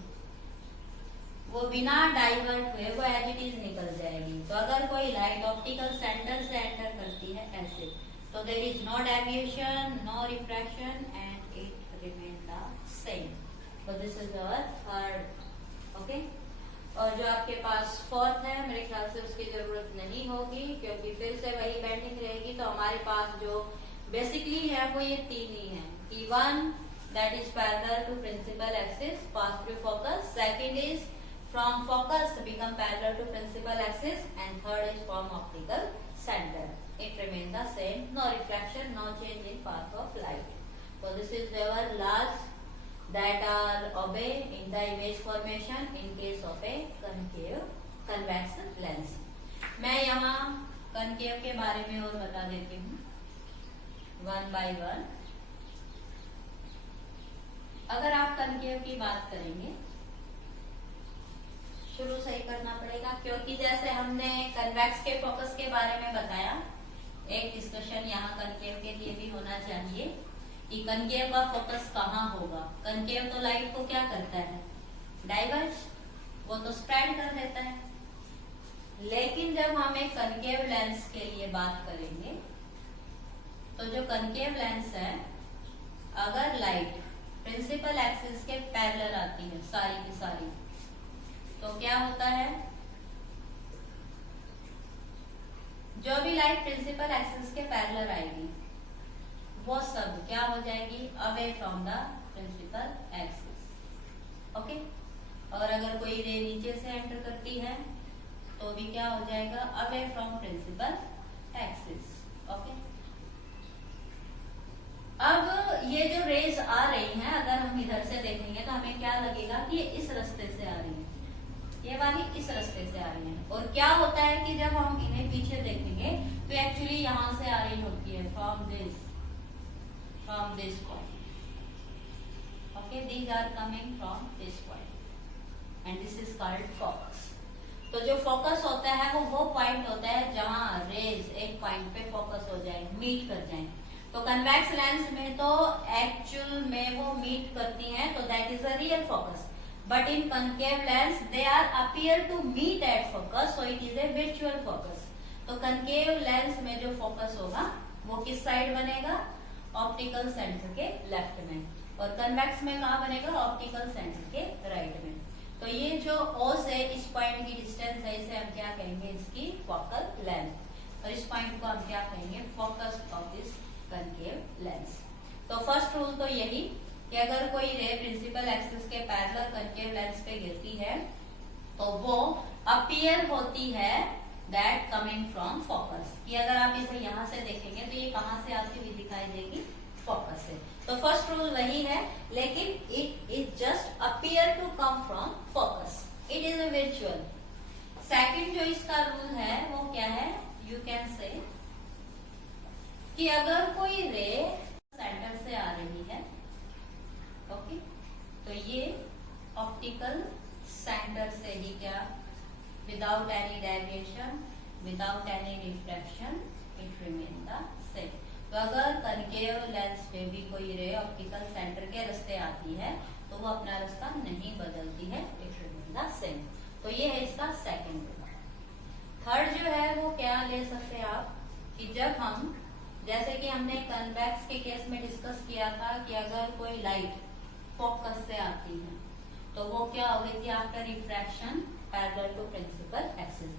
वो बिना डाइवर्ट हुए वो एज इट इज निकल जाएगी। तो अगर कोई लाइट ऑप्टिकल सेंटर से एंटर करती है ऐसे So there is no deviation, no refraction, and it remains the same. So this is our third. Okay. और जो आपके पास फोर्थ है, मेरे ख्याल से उसकी जरूरत नहीं होगी, क्योंकि फिर से वही बेंडिंग रहेगी. तो हमारे पास जो बेसिकली है वो ये तीन ही है. कि one that is parallel to principal axis pass through focus, second is from focus become parallel to principal axis, and third is from optical center. It remains the same, no refraction, no change in path of light. So this is our last that are obey in the image formation in case of a concave convex lens. मैं यहाँ concave के बारे में और बता देती हूँ one by one. अगर आप कनकेव की बात करेंगे, शुरू से ही करना पड़ेगा, क्योंकि जैसे हमने कन्वेक्स के फोकस के बारे में बताया, एक डिस्कशन यहाँ कनकेव के लिए भी होना चाहिए कि कनकेव का फोकस कहाँ होगा. कनकेव तो लाइट को क्या करता है, डाइवर्ज, वो तो स्प्रेड कर देता है. लेकिन जब हम एक कनकेव लेंस के लिए बात करेंगे, तो जो कनकेव लेंस है, अगर लाइट प्रिंसिपल एक्सिस के पैरेलल आती है सारी की सारी, तो क्या होता है, जो भी लाइट प्रिंसिपल एक्सिस के पैरेलल आएगी वो सब क्या हो जाएगी, away from the principal axis. Okay. और अगर कोई रे नीचे से एंटर करती है तो भी क्या हो जाएगा, away from principal axis. Okay. अब ये जो रेज आ रही हैं, अगर हम इधर से देखेंगे तो हमें क्या लगेगा कि ये इस रास्ते से आ रही है, ये वाली इस रास्ते से आ रही है. और क्या होता है कि जब हम इन्हें पीछे देखेंगे तो एक्चुअली यहां से आ रही होती है, from this point. Okay, these are coming from this point and this is called focus. तो जो फोकस होता है वो पॉइंट होता है जहां रेज एक पॉइंट पे फोकस हो जाए, मीट कर जाए. तो कन्वेक्स लेंस में तो एक्चुअल में वो मीट करती हैं, तो that is a real focus. But in concave lens they are appear to meet at focus, so it is a virtual focus. तो कनकेव लेंस में जो फोकस होगा वो किस साइड बनेगा, ऑप्टिकल सेंटर के लेफ्ट में, और कन्वेक्स में कहाँ बनेगा, ऑप्टिकल सेंटर के राइट में. तो ये जो O से इस पॉइंट की डिस्टेंस है, इसे हम क्या कहेंगे, इसकी फोकल लेंथ. और इस पॉइंट को हम क्या कहेंगे, focus of this concave lens. तो फर्स्ट रूल तो यही कि अगर कोई रे प्रिंसिपल एक्सिस के पैरेलल कनकेव लेंस पे गिरती है तो वो अपीयर होती है दैट कमिंग फ्रॉम फोकस. कि अगर आप इसे यहाँ से देखेंगे तो ये कहाँ से आती हुई दिखाई देगी, फोकस से. तो फर्स्ट रूल वही है, लेकिन it is just appear to come from focus, it is a virtual. Second जो इसका रूल है वो क्या है, यू कैन से कि अगर कोई रे सेंटर से आ रही है, ओके, तो ये ऑप्टिकल सेंटर से ही क्या, without any deviation, without any reflection, it remain the same. तो अगर कनकेव लेंस में भी कोई रे ऑप्टिकल सेंटर के रास्ते आती है तो वो अपना रास्ता नहीं बदलती है, इट रिमेन द सेम. तो ये है इसका सेकंड रूल. थर्ड जो है वो क्या ले सकते हैं आप, कि जब हम, जैसे कि हमने कन्वेक्स के केस में डिस्कस किया था कि अगर कोई लाइट फोकस से आती है तो वो क्या हो गई थी, after refraction parallel to principal axis.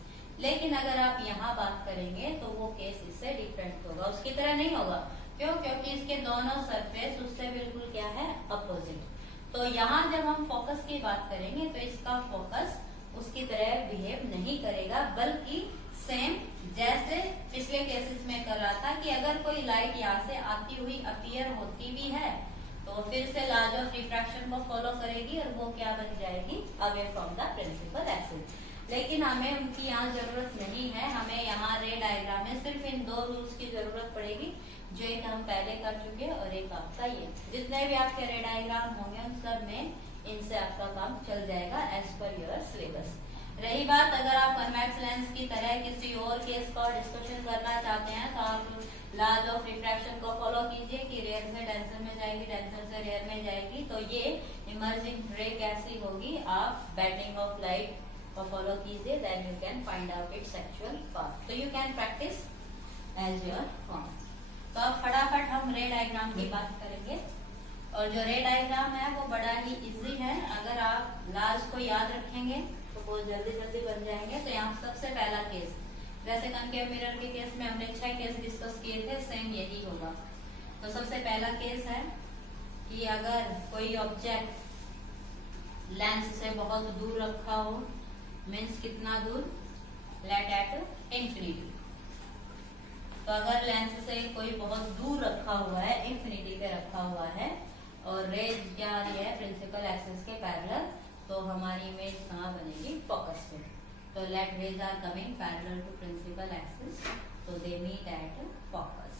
लेकिन अगर आप यहाँ बात करेंगे तो वो केस इससे डिफरेंट होगा, उसकी तरह नहीं होगा. क्यों, क्योंकि इसके दोनों सरफेस उससे बिल्कुल क्या है, अपोजिट. तो यहाँ जब हम फोकस की बात करेंगे तो इसका फोकस उसकी तरह बिहेव नहीं करेगा, बल्कि सेम जैसे पिछले केसेस में कर रहा था कि अगर कोई लाइट यहाँ से आती हुई अपीयर होती भी है तो फिर से लॉज ऑफ रिफ्रैक्शन को फॉलो करेगी और वो क्या बन जाएगी, away from the principal axis. लेकिन हमें उनकी यहाँ जरूरत नहीं है, हमें यहाँ रे डायग्राम में सिर्फ इन दो रूल्स की जरूरत पड़ेगी, जो एक हम पहले कर चुके और एक आपका ये. जितने भी आपके रे डायग्राम होंगे उन सब में इनसे आपका काम चल जाएगा एज पर योर सिलेबस. रही बात अगर आप कन्वेक्स लेंस की तरह किसी और केस का डिस्कशन करना चाहते हैं तो आप लॉज ऑफ रिफ्रैक्शन को फॉलो कीजिए कि रेयर से डेंसर में जाएगी, डेंसर से रेयर में जाएगी. तो ये इमर्जिंग रे कैसी होगी, आप बेंडिंग ऑफ लाइट को फॉलो कीजिए, then you can find out its actual path. तो you can practise as your form. तो अब फटाफट हम रे डायग्राम की बात करेंगे। और जो रे डायग्राम है वो बड़ा ही इजी है, अगर आप लास्ट को याद रखेंगे तो बहुत जल्दी जल्दी बन जाएंगे। तो यहाँ सबसे पहला केस, जैसे कनकेव मिरर के केस में हमने 6 केस डिस्कस किए थे, सेम यही होगा। तो सबसे पहला केस है कि अगर कोई ऑब्जेक्ट लेंस से बहुत दूर रखा हो, मीन्स कितना दूर, लेट एट इंफिनिटी। तो अगर लेंस से कोई बहुत दूर रखा हुआ है, इंफिनिटी पे रखा हुआ है, और रेज क्या आ रही है प्रिंसिपल एक्सिस के पैरेलल, तो हमारी इमेज कहाँ बनेगी, फोकस पे। तो let rays are coming parallel to principal axis, तो they meet at focus.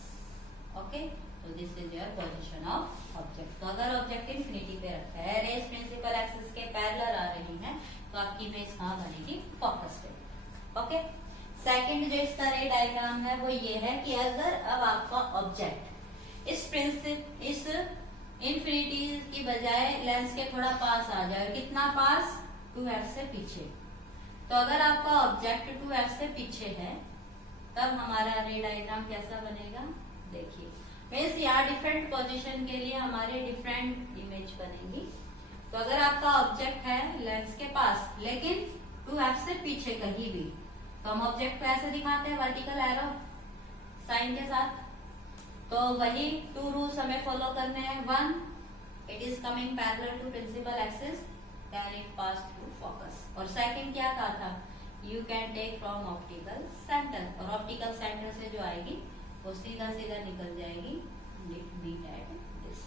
Okay, तो this is your position of object. तो अगर ऑब्जेक्ट इंफिनिटी पे रखा है, रेज प्रिंसिपल एक्सिस के पैरेलल आ रही है, तो आपकी इमेज कहाँ बनेगी, फोकस पे। ओके, सेकंड जो इसका रे डायग्राम है वो ये है कि अगर अब आपका ऑब्जेक्ट इस इंफिनिटी की बजाय लेंस के थोड़ा पास आ जाए, कितना पास, 2f से पीछे। तो अगर आपका ऑब्जेक्ट 2f से पीछे है, तब हमारा रे डायग्राम कैसा बनेगा, देखिए। मीन्स यहाँ डिफरेंट पोजीशन के लिए हमारे डिफरेंट इमेज बनेगी। तो अगर आपका ऑब्जेक्ट है लेंस के पास लेकिन 2f से पीछे कहीं भी, तो हम ऑब्जेक्ट को ऐसे दिखाते हैं वर्टिकल एरो साइन के साथ। तो वही 2 रूल्स हमें फॉलो करने हैं। 1, it is coming parallel to principal axis, then it pass through focus. और सेकंड क्या कहा था, you can take from optical centre, और ऑप्टिकल सेंटर से जो आएगी वो सीधा सीधा निकल जाएगी मीट एट दिस।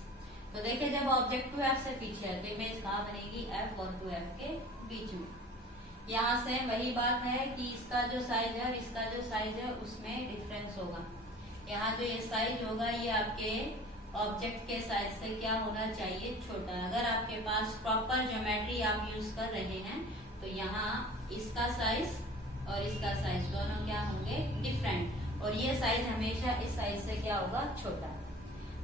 तो देखिए जब ऑब्जेक्ट 2f से पीछे है तो इमेज कहाँ बनेगी, f और 2f के बीच में। यहाँ से वही बात है कि इसका जो साइज है और इसका जो साइज है उसमें डिफरेंस होगा। यहाँ जो ये साइज होगा ये आपके ऑब्जेक्ट के साइज से क्या होना चाहिए, छोटा। अगर आपके पास प्रॉपर ज्योमेट्री आप यूज कर रहे हैं तो यहाँ इसका साइज और इसका साइज दोनों क्या होंगे, डिफरेंट, और ये साइज हमेशा इस साइज से क्या होगा, छोटा।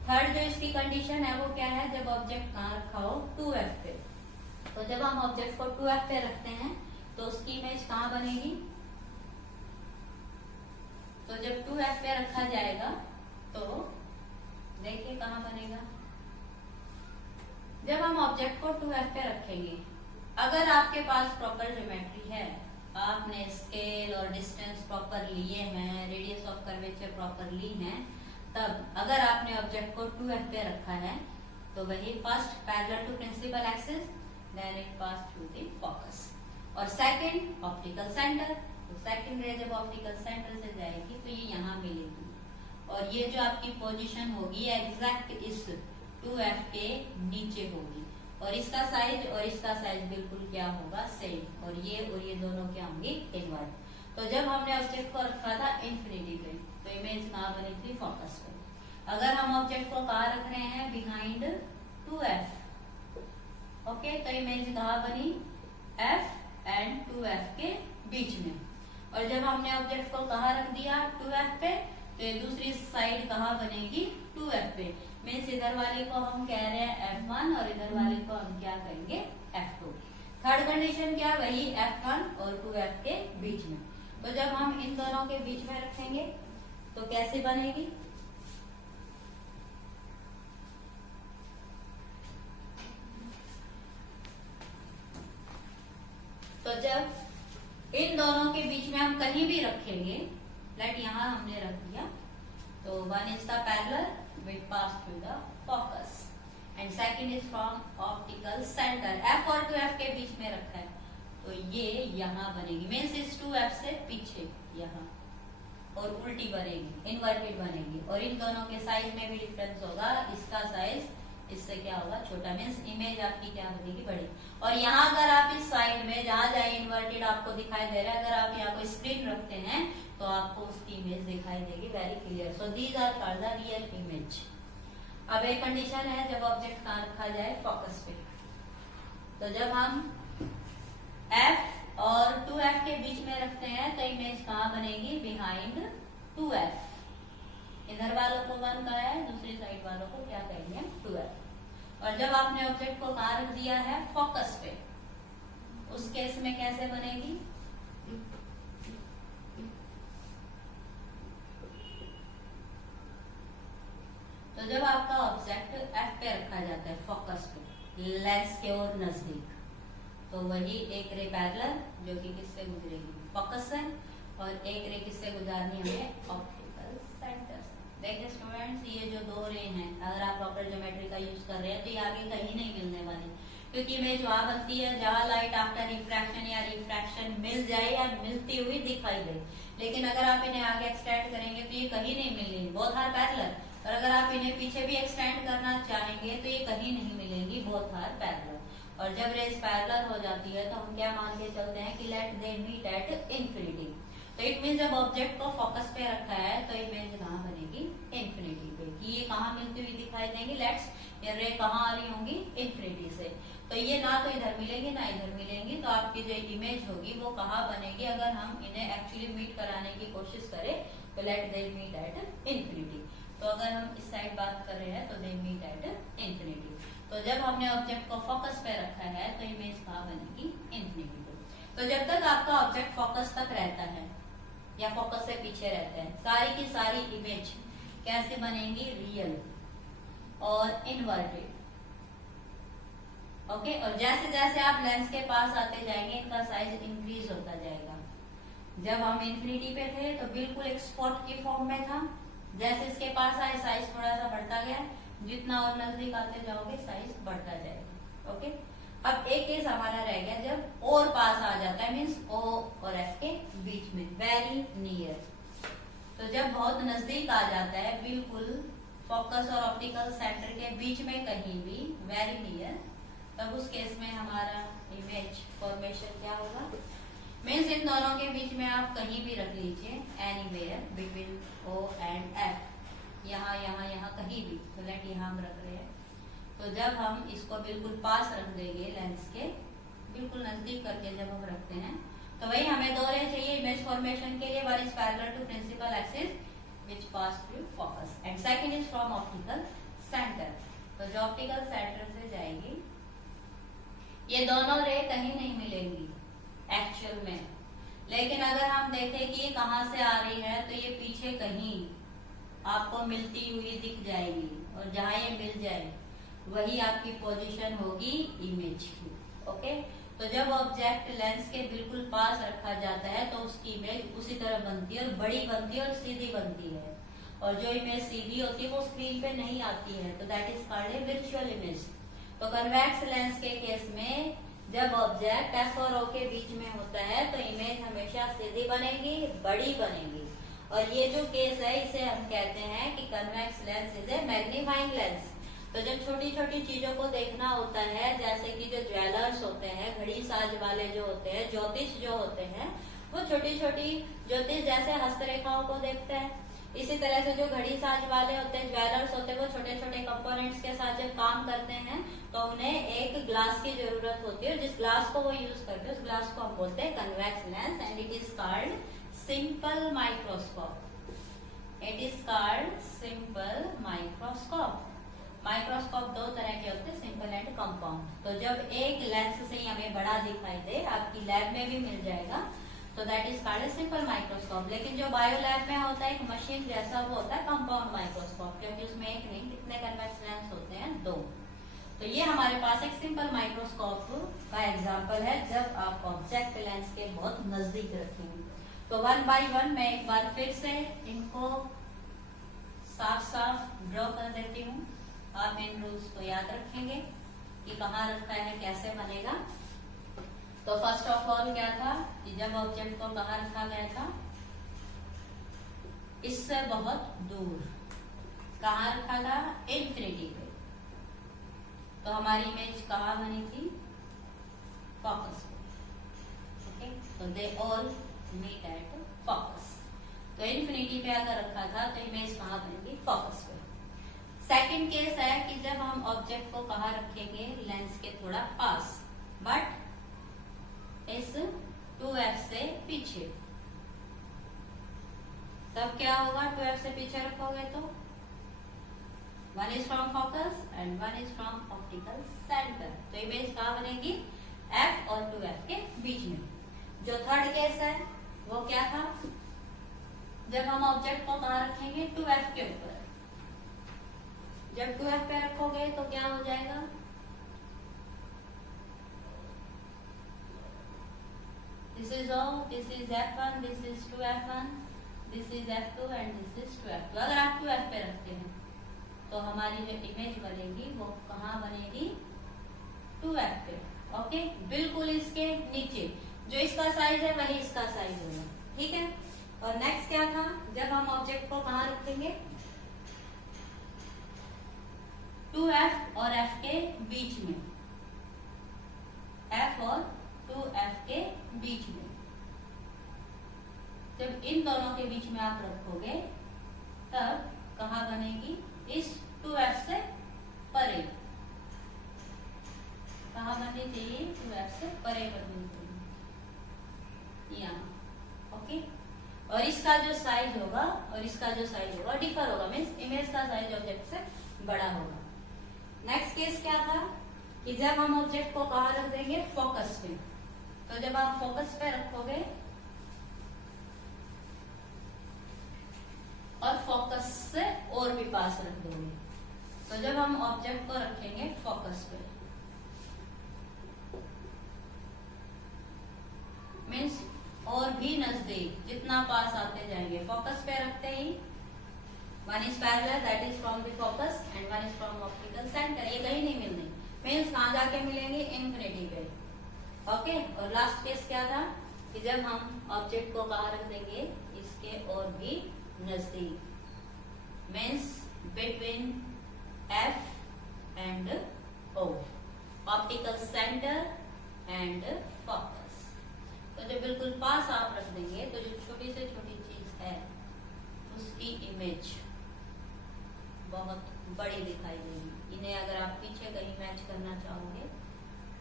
थर्ड जो इसकी कंडीशन है वो क्या है, जब ऑब्जेक्ट कहाँ रखा हो, 2f पे। तो जब हम ऑब्जेक्ट को 2f पे रखते हैं तो उसकी इमेज कहाँ बनेगी, तो जब 2f पे रखा जाएगा तो देखिए कहाँ बनेगा, जब हम ऑब्जेक्ट को 2f पे रखेंगे, अगर आपके पास प्रॉपर ज्योमेट्री है, आपने स्केल और डिस्टेंस प्रॉपर लिए हैं, रेडियस ऑफ कर्वेचर प्रॉपर ली हैं, तब अगर आपने ऑब्जेक्ट को 2f पे रखा है तो वही first parallel to principal axis, then it pass through the focus. और सेकंड ऑप्टिकल सेंटर, तो सेकंड रे जब ऑप्टिकल सेंटर से जाएगी तो ये यहाँ मिलेगी, और ये जो आपकी पोजीशन होगी एग्जैक्ट इस 2f के नीचे होगी, और इसका साइज बिल्कुल क्या होगा, सेम, और ये दोनों क्या होंगी, इनवर्ट। तो जब हमने ऑब्जेक्ट को रखा था इंफिनिटी पे तो इमेज कहाँ बनी थी, फोकस पे। अगर हम ऑब्जेक्ट को कहाँ रख रहे हैं, बिहाइंड 2f, ओके, तो इमेज कहाँ बनी, f एंड 2f के बीच में। और जब हमने ऑब्जेक्ट को कहाँ रख दिया, 2f पे, तो ये दूसरी साइड कहाँ बनेगी, 2f पे। मीन्स इधर वाले को हम कह रहे हैं f1 और इधर वाले को हम क्या कहेंगे, f2। थर्ड कंडीशन क्या, वही f1 और 2f के बीच में। तो जब हम इन दोनों के बीच में रखेंगे तो कैसे बनेगी, तो जब इन दोनों के बीच में हम कहीं भी रखेंगे, लाइक यहाँ हमने रख दिया, तो 1 is the parallel which pass through the focus and second is from optical centre, f और 2f के बीच में रखा है, तो ये यहाँ बनेगी, मीन्स इस 2f से पीछे यहाँ, और उल्टी बनेगी, इनवर्टेड बनेगी, और इन दोनों के साइज में भी डिफरेंस होगा, इसका साइज इससे क्या होगा, छोटा, मीन्स इमेज आपकी क्या बनेगी, बड़ी। और यहाँ अगर आप इस साइड में जहाँ जहाँ इन्वर्टेड आपको दिखाई दे रहा है, अगर आप यहाँ कोई स्क्रीन रखते हैं तो आपको उसकी इमेज दिखाई देगी very clear. So these are called the real image. अब एक कंडीशन है, जब ऑब्जेक्ट कहाँ रखा जाए, फोकस पे। तो जब हम f और 2f के बीच में रखते हैं तो इमेज कहाँ बनेगी, बिहाइंड 2f। इधर वालों को 1 कहा है, दूसरी साइड वालों को क्या कहेंगे, 2f। और जब आपने ऑब्जेक्ट को कहाँ रख दिया है, फोकस पे, उस केस में कैसे बनेगी, तो जब आपका ऑब्जेक्ट एफ पे रखा जाता है फोकस पे लेंस के और नजदीक, तो वही एक रे पैरेलल जो कि किससे गुजरेगी, फोकस से, और एक रे किससे गुजारनी हमें, ऑप्टिकल सेंटर से। देखिए स्टूडेंट्स, ये जो दो रे हैं, अगर आप प्रॉपर ज्योमेट्री का यूज कर रहे हैं तो ये आगे कहीं नहीं मिलने वाली, क्योंकि इमेज वहां बनती है जहां लाइट आफ्टर रिफ्रैक्शन या रिफ्रैक्शन मिल जाए या मिलती हुई दिखाई दे। लेकिन अगर आप इन्हें आगे एक्सटेंड करेंगे तो ये कहीं नहीं मिलेंगी, बोथ आर पैरेलल। और अगर आप इन्हें पीछे भी एक्सटेंड करना चाहेंगे तो ये कहीं नहीं मिलेंगी, बोथ आर पैरेलल। और जब रेज पैरेलल हो जाती है तो हम क्या मान के चलते हैं कि let they meet at infinity. तो इट मीन जब ऑब्जेक्ट को फोकस पे रखा है तो इमेज कहाँ बनेगी, इंफिनिटी पे। कि ये कहाँ मिलती हुई दिखाई देंगी, लेट्स ये रे कहाँ आ रही होंगी, इंफिनिटी से। तो ये ना तो इधर मिलेंगी ना इधर मिलेंगी, तो आपकी जो इमेज होगी वो कहाँ बनेगी, अगर हम इन्हें एक्चुअली मीट कराने की कोशिश करें तो let they meet at infinity. तो अगर हम इस साइड बात कर रहे हैं तो दे मीट एट इंफिनिटी। तो जब हमने ऑब्जेक्ट को फोकस पे रखा है तो इमेज कहाँ बनेगी, इंफिनिटी पे। तो जब तक आपका ऑब्जेक्ट फोकस तक रहता है या फोकस से पीछे रहता है, सारी की सारी इमेज कैसे बनेंगी, रियल और इनवर्टेड। ओके, और जैसे जैसे आप लेंस के पास आते जाएंगे इनका साइज इंक्रीज होता जाएगा। जब हम इंफिनिटी पे थे तो बिल्कुल एक स्पॉट की फॉर्म में था, जैसे इसके पास आए साइज थोड़ा सा बढ़ता गया, जितना और नजदीक आते जाओगे साइज बढ़ता जाएगा। ओके, अब एक केस हमारा रह गया जब और पास आ जाता है, मीन्स ओ और एफ के बीच में, वेरी नियर। तो जब बहुत नजदीक आ जाता है, बिल्कुल फोकस और ऑप्टिकल सेंटर के बीच में कहीं भी, वेरी नियर, तब उस केस में हमारा इमेज फॉर्मेशन क्या होगा, मीन्स इन दोनों के बीच में आप कहीं भी रख लीजिए, anywhere between O and F, यहाँ यहाँ यहाँ कहीं भी। तो लेट यहाँ हम रख रहे हैं, तो जब हम इसको बिल्कुल पास रख देंगे लेंस के बिल्कुल नजदीक करके जब हम रखते हैं, तो वही हमें दो रे चाहिए इमेज फॉर्मेशन के लिए। One is parallel to principal axis which pass through focus and second is from optical centre. तो जो ऑप्टिकल सेंटर से जाएगी, ये दोनों रे कहीं नहीं मिलेंगी एक्चुअल में, लेकिन अगर हम देखें कि ये कहाँ से आ रही है तो ये पीछे कहीं आपको मिलती हुई दिख जाएगी, और जहां ये मिल जाए वही आपकी पोजीशन होगी इमेज की। ओके, तो जब ऑब्जेक्ट लेंस के बिल्कुल पास रखा जाता है तो उसकी इमेज उसी तरह बनती है, और बड़ी बनती है और सीधी बनती है। और जो इमेज सीधी होती है वो स्क्रीन पे नहीं आती है, तो that is called A virtual image. तो कन्वेक्स लेंस के केस में जब ऑब्जेक्ट एफ और ओ के बीच में होता है तो इमेज हमेशा सीधी बनेगी, बड़ी बनेगी। और ये जो केस है इसे हम कहते हैं कि convex lens is A magnifying lens. तो जब छोटी छोटी चीजों को देखना होता है, जैसे कि जो ज्वेलर्स होते हैं, घड़ी साज वाले जो होते हैं, ज्योतिष जो होते हैं, वो छोटी छोटी ज्योतिष जैसे हस्तरेखाओं को देखते हैं, इसी तरह से जो घड़ी साज वाले होते हैं, ज्वेलर्स होते हैं, वो छोटे छोटे कंपोनेंट्स के साथ जब काम करते हैं तो उन्हें एक ग्लास की जरूरत होती है, और जिस ग्लास को वो यूज करते हैं उस ग्लास को हम बोलते हैं convex lens, and it is called simple microscope. It is called simple microscope. Microscope दो तरह के होते हैं, सिंपल एंड कंपाउंड। तो जब एक लेंस से ही हमें बड़ा दिखाई दे, आपकी लैब में भी मिल जाएगा, तो that is called simple microscope. लेकिन जो बायो लैब में होता है एक मशीन जैसा, वो होता है कंपाउंड माइक्रोस्कोप, क्योंकि उसमें एक नहीं कितने कन्वेक्स लेंस होते हैं, दो। तो ये हमारे पास एक सिंपल माइक्रोस्कोप का एग्जांपल है जब आप ऑब्जेक्ट लेंस के बहुत नजदीक रखेंगे। तो वन बाय वन मैं एक बार फिर से इनको साफ साफ ड्रॉ कर देती हूँ। आप इन रूल्स को याद रखेंगे कि कहाँ रखा है, कैसे बनेगा। तो फर्स्ट ऑफ ऑल क्या था कि जब ऑब्जेक्ट को कहाँ रखा गया था, इससे बहुत दूर। कहाँ रखा था, इंफिनिटी पे। तो हमारी इमेज कहाँ बनी थी, फोकस पे। ओके, तो they all meet at focus. तो इंफिनिटी पे अगर रखा था तो इमेज कहाँ बनेगी, फोकस पे। सेकंड केस है कि जब हम ऑब्जेक्ट को कहाँ रखेंगे, लेंस के थोड़ा पास, बट इस 2f से पीछे। तब क्या होगा, 2f से पीछे रखोगे तो one is from focus and one is from optical centre. तो इमेज कहाँ बनेगी, f और 2f के बीच में। जो थर्ड केस है वो क्या था, जब हम ऑब्जेक्ट को कहाँ रखेंगे, 2f के ऊपर। जब 2f पे रखोगे तो क्या हो जाएगा, this is O, this is F1, this is 2f1, this is F2 and this is 2f2। अगर आप 2f पे रखते हैं तो हमारी जो इमेज बनेगी वो कहाँ बनेगी, 2f पे। ओके, बिल्कुल इसके नीचे जो इसका साइज है वही इसका साइज होगा, ठीक है। और नेक्स्ट क्या था, जब हम ऑब्जेक्ट को कहाँ रखेंगे, 2f और f के बीच में, f और 2f के बीच में। जब इन दोनों के बीच में आप रखोगे तब कहाँ बनेगी, इस 2f से परे। कहाँ बननी चाहिए, 2f से परे बननी चाहिए, यहाँ। ओके, और इसका जो साइज होगा और इसका जो साइज होगा डिफर होगा, मीन्स इमेज का साइज ऑब्जेक्ट से बड़ा होगा। नेक्स्ट केस क्या था कि जब हम ऑब्जेक्ट को कहाँ रख देंगे, फोकस पे। तो जब आप फोकस पे रखोगे और फोकस से और भी पास रख दोगे, तो जब हम ऑब्जेक्ट को रखेंगे फोकस पे, मीन्स और भी नजदीक, जितना पास आते जाएंगे, फोकस पे रखते ही one is parallel, that is from the focus, and one is from optical centre. ये कहीं नहीं मिलनी, मीन्स कहाँ जाके मिलेंगे, इंफिनिटी पे। ओके, और लास्ट केस क्या था कि जब हम ऑब्जेक्ट को कहाँ रख देंगे, इसके और भी नजदीक, means between F and O, optical centre and focus. तो जब बिल्कुल पास आप रख देंगे तो जो छोटी से छोटी चीज है उसकी इमेज बहुत बड़ी दिखाई देगी। इन्हें अगर आप पीछे कहीं मैच करना चाहोगे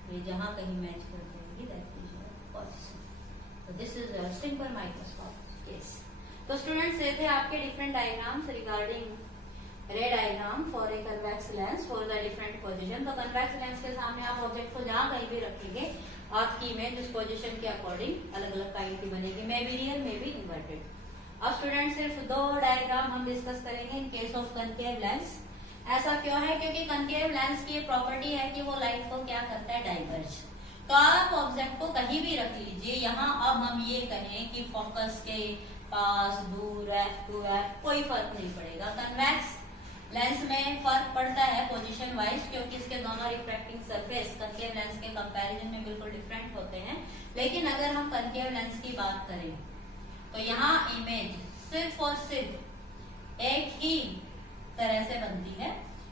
तो जहां कहीं मैच कर देंगी, दैट इज योर पोजीशन। तो this is a simple microscope case. तो स्टूडेंट्स, ये थे आपके डिफरेंट डायग्राम्स रिगार्डिंग रे diagram for a convex lens for the different position. तो कन्वेक्स लेंस के सामने आप ऑब्जेक्ट को जहां कहीं भी रखेंगे, आपकी इमेज उस पोजीशन के अकॉर्डिंग अलग अलग काइंड की बनेगी, may be real, may be inverted. अब स्टूडेंट सिर्फ 2 डायग्राम हम डिस्कस करेंगे in case of concave lens. ऐसा क्यों है, क्योंकि कनकेव लेंस की प्रॉपर्टी है कि वो लाइट को क्या करता है, डाइवर्ज। तो आप ऑब्जेक्ट को कहीं भी रख लीजिए, यहाँ अब हम ये कहें कि फोकस के पास, दूर, F2 F, कोई फर्क नहीं पड़ेगा। कन्वेक्स लेंस में फर्क पड़ता है पोजीशन वाइज, क्योंकि इसके दोनों रिफ्रैक्टिंग सरफेस कनकेव लेंस के कंपैरिजन में बिल्कुल डिफरेंट होते हैं। लेकिन अगर हम कनकेव लेंस की बात करें तो यहाँ इमेज सिर्फ और सिर्फ एक ही तरह से बनती है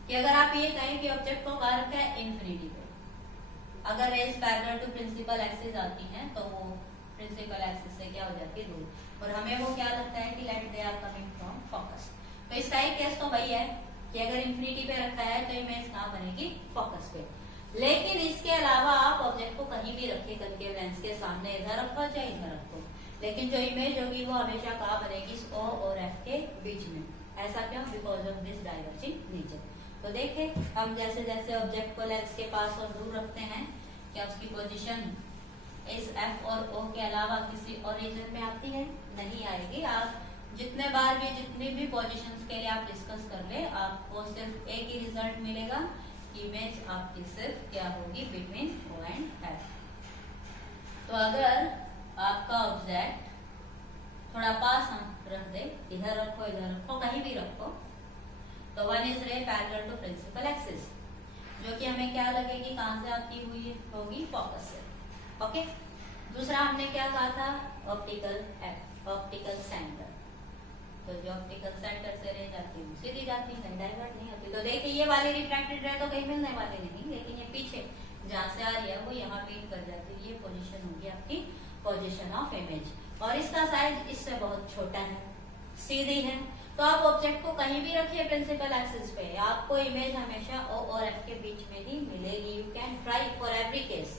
कि अगर आप ये कहें कि ऑब्जेक्ट को कहाँ रखा है, इंफिनिटी पे। अगर rays parallel to principal axis आती हैं तो वो प्रिंसिपल एक्सिस से क्या हो जाती है, दूर, और हमें वो क्या लगता है कि let they are coming from focus. तो इसका एक केस तो वही है कि अगर इंफिनिटी पे रखा है तो इमेज कहाँ बनेगी, फोकस पे। लेकिन इसके अलावा आप ऑब्जेक्ट को कहीं भी रखिए कनकेव लेंस के सामने, इधर रखो चाहे इधर रखो, लेकिन जो इमेज होगी वो हमेशा कहाँ बनेगी, इस O और F के बीच में। ऐसा क्यों, because of this diverging nature. तो देखें, हम जैसे जैसे ऑब्जेक्ट को लेंस के पास और दूर रखते हैं, क्या उसकी पोजीशन इस F और O के अलावा किसी और रीजन में आती है, नहीं आएगी। आप जितने बार भी, जितनी भी पोजीशंस के लिए आप डिस्कस कर ले, आपको सिर्फ एक ही रिजल्ट मिलेगा, इमेज आपकी सिर्फ क्या होगी, बिटवीन O एंड F। तो अगर आपका ऑब्जेक्ट थोड़ा पास हम रख दे, इधर रखो इधर रखो, कहीं भी रखो, तो one is ray parallel to principal axis, जो कि हमें क्या लगेगी, कहां से आती हुई होगी, फोकस से। ओके, दूसरा हमने क्या कहा था, ऑप्टिकल सेंटर। तो जो ऑप्टिकल सेंटर से रे जाती है सीधी जाती है, डाइवर्ट नहीं होती। तो देखिए ये वाली रिफ्रैक्टेड रे तो कहीं मिलने वाली नहीं, लेकिन ये पीछे जहां से आ रही है वो यहाँ पे कर जाती है। ये पोजीशन होगी आपकी पोजीशन ऑफ इमेज, और इसका साइज इससे बहुत छोटा है, सीधी है। तो आप ऑब्जेक्ट को कहीं भी रखिए प्रिंसिपल एक्सिस पे, आपको इमेज हमेशा O और F के बीच में ही मिलेगी। You can try for every case.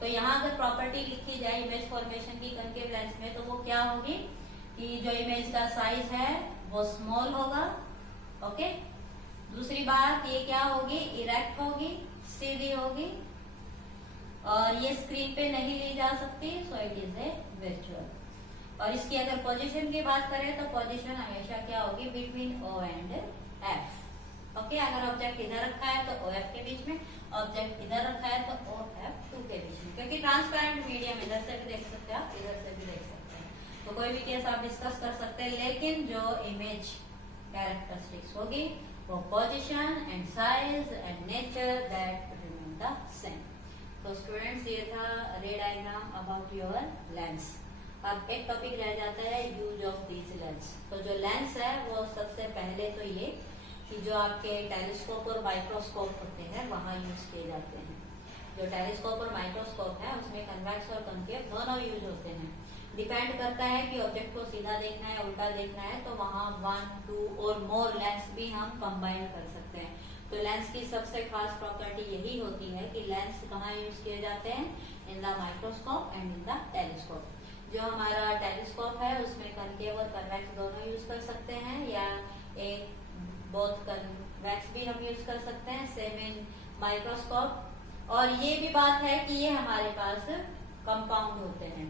तो यहाँ अगर प्रॉपर्टी लिखी जाए इमेज फॉर्मेशन की कनकेव लेंस में, तो वो क्या होगी कि जो इमेज का साइज है वो स्मॉल होगा। ओके, दूसरी बात ये क्या होगी, इरेक्ट होगी, सीधी होगी, और ये स्क्रीन पे नहीं ली जा सकती, सो इट इज ए वर्चुअल। और इसकी अगर पोजीशन की बात करें तो पोजीशन हमेशा क्या होगी, between O and F। Okay, अगर ऑब्जेक्ट इधर रखा है तो OF के बीच में, ऑब्जेक्ट इधर रखा है तो OF2 के बीच में, क्योंकि ट्रांसपेरेंट मीडियम इधर से भी देख सकते हैं आप, इधर से भी देख सकते हैं, तो कोई भी केस आप डिस्कस कर सकते हैं, लेकिन जो इमेज कैरेक्टरिस्टिक्स होगी वो position and size and nature that remain the same. तो स्टूडेंट्स, ये था रे डायग्राम अबाउट योर लेंस। अब एक टॉपिक रह जाता है यूज ऑफ दीज लेंस। तो जो लेंस है वो सबसे पहले तो ये कि जो आपके टेलीस्कोप और माइक्रोस्कोप होते हैं वहां यूज किए जाते हैं। जो टेलीस्कोप और माइक्रोस्कोप है उसमें कन्वेक्स और कॉन्केव दोनों यूज होते हैं। डिपेंड करता है कि ऑब्जेक्ट को सीधा देखना है, उल्टा देखना है, तो वहां 1, 2 और मोर लेंस भी हम कंबाइन कर सकते हैं। तो लेंस की सबसे खास प्रॉपर्टी यही होती है कि लेंस कहाँ यूज किए जाते हैं, in the microscope and in the telescope. जो हमारा टेलीस्कोप है उसमें कॉन्केव और कन्वेक्स दोनों यूज कर सकते हैं, या एक बोथ कन्वेक्स भी हम यूज कर सकते हैं, सेम इन माइक्रोस्कोप। और ये भी बात है कि ये हमारे पास कंपाउंड होते हैं।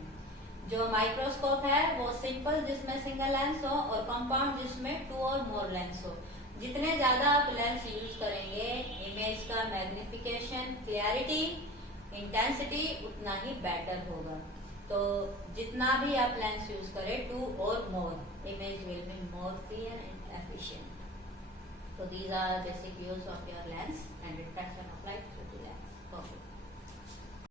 जो माइक्रोस्कोप है वो सिंपल जिसमें सिंगल लेंस हो, और कंपाउंड जिसमें 2 और मोर लेंस हो। जितने ज्यादा आप लेंस यूज करेंगे, इमेज का मैग्निफिकेशन, क्लियरिटी, इंटेंसिटी उतना ही बेटर होगा। तो जितना भी आप लेंस यूज करें, 2 और more, image will be more clear and efficient. So these are basic use of your lens and refraction of light through the lens. Okay.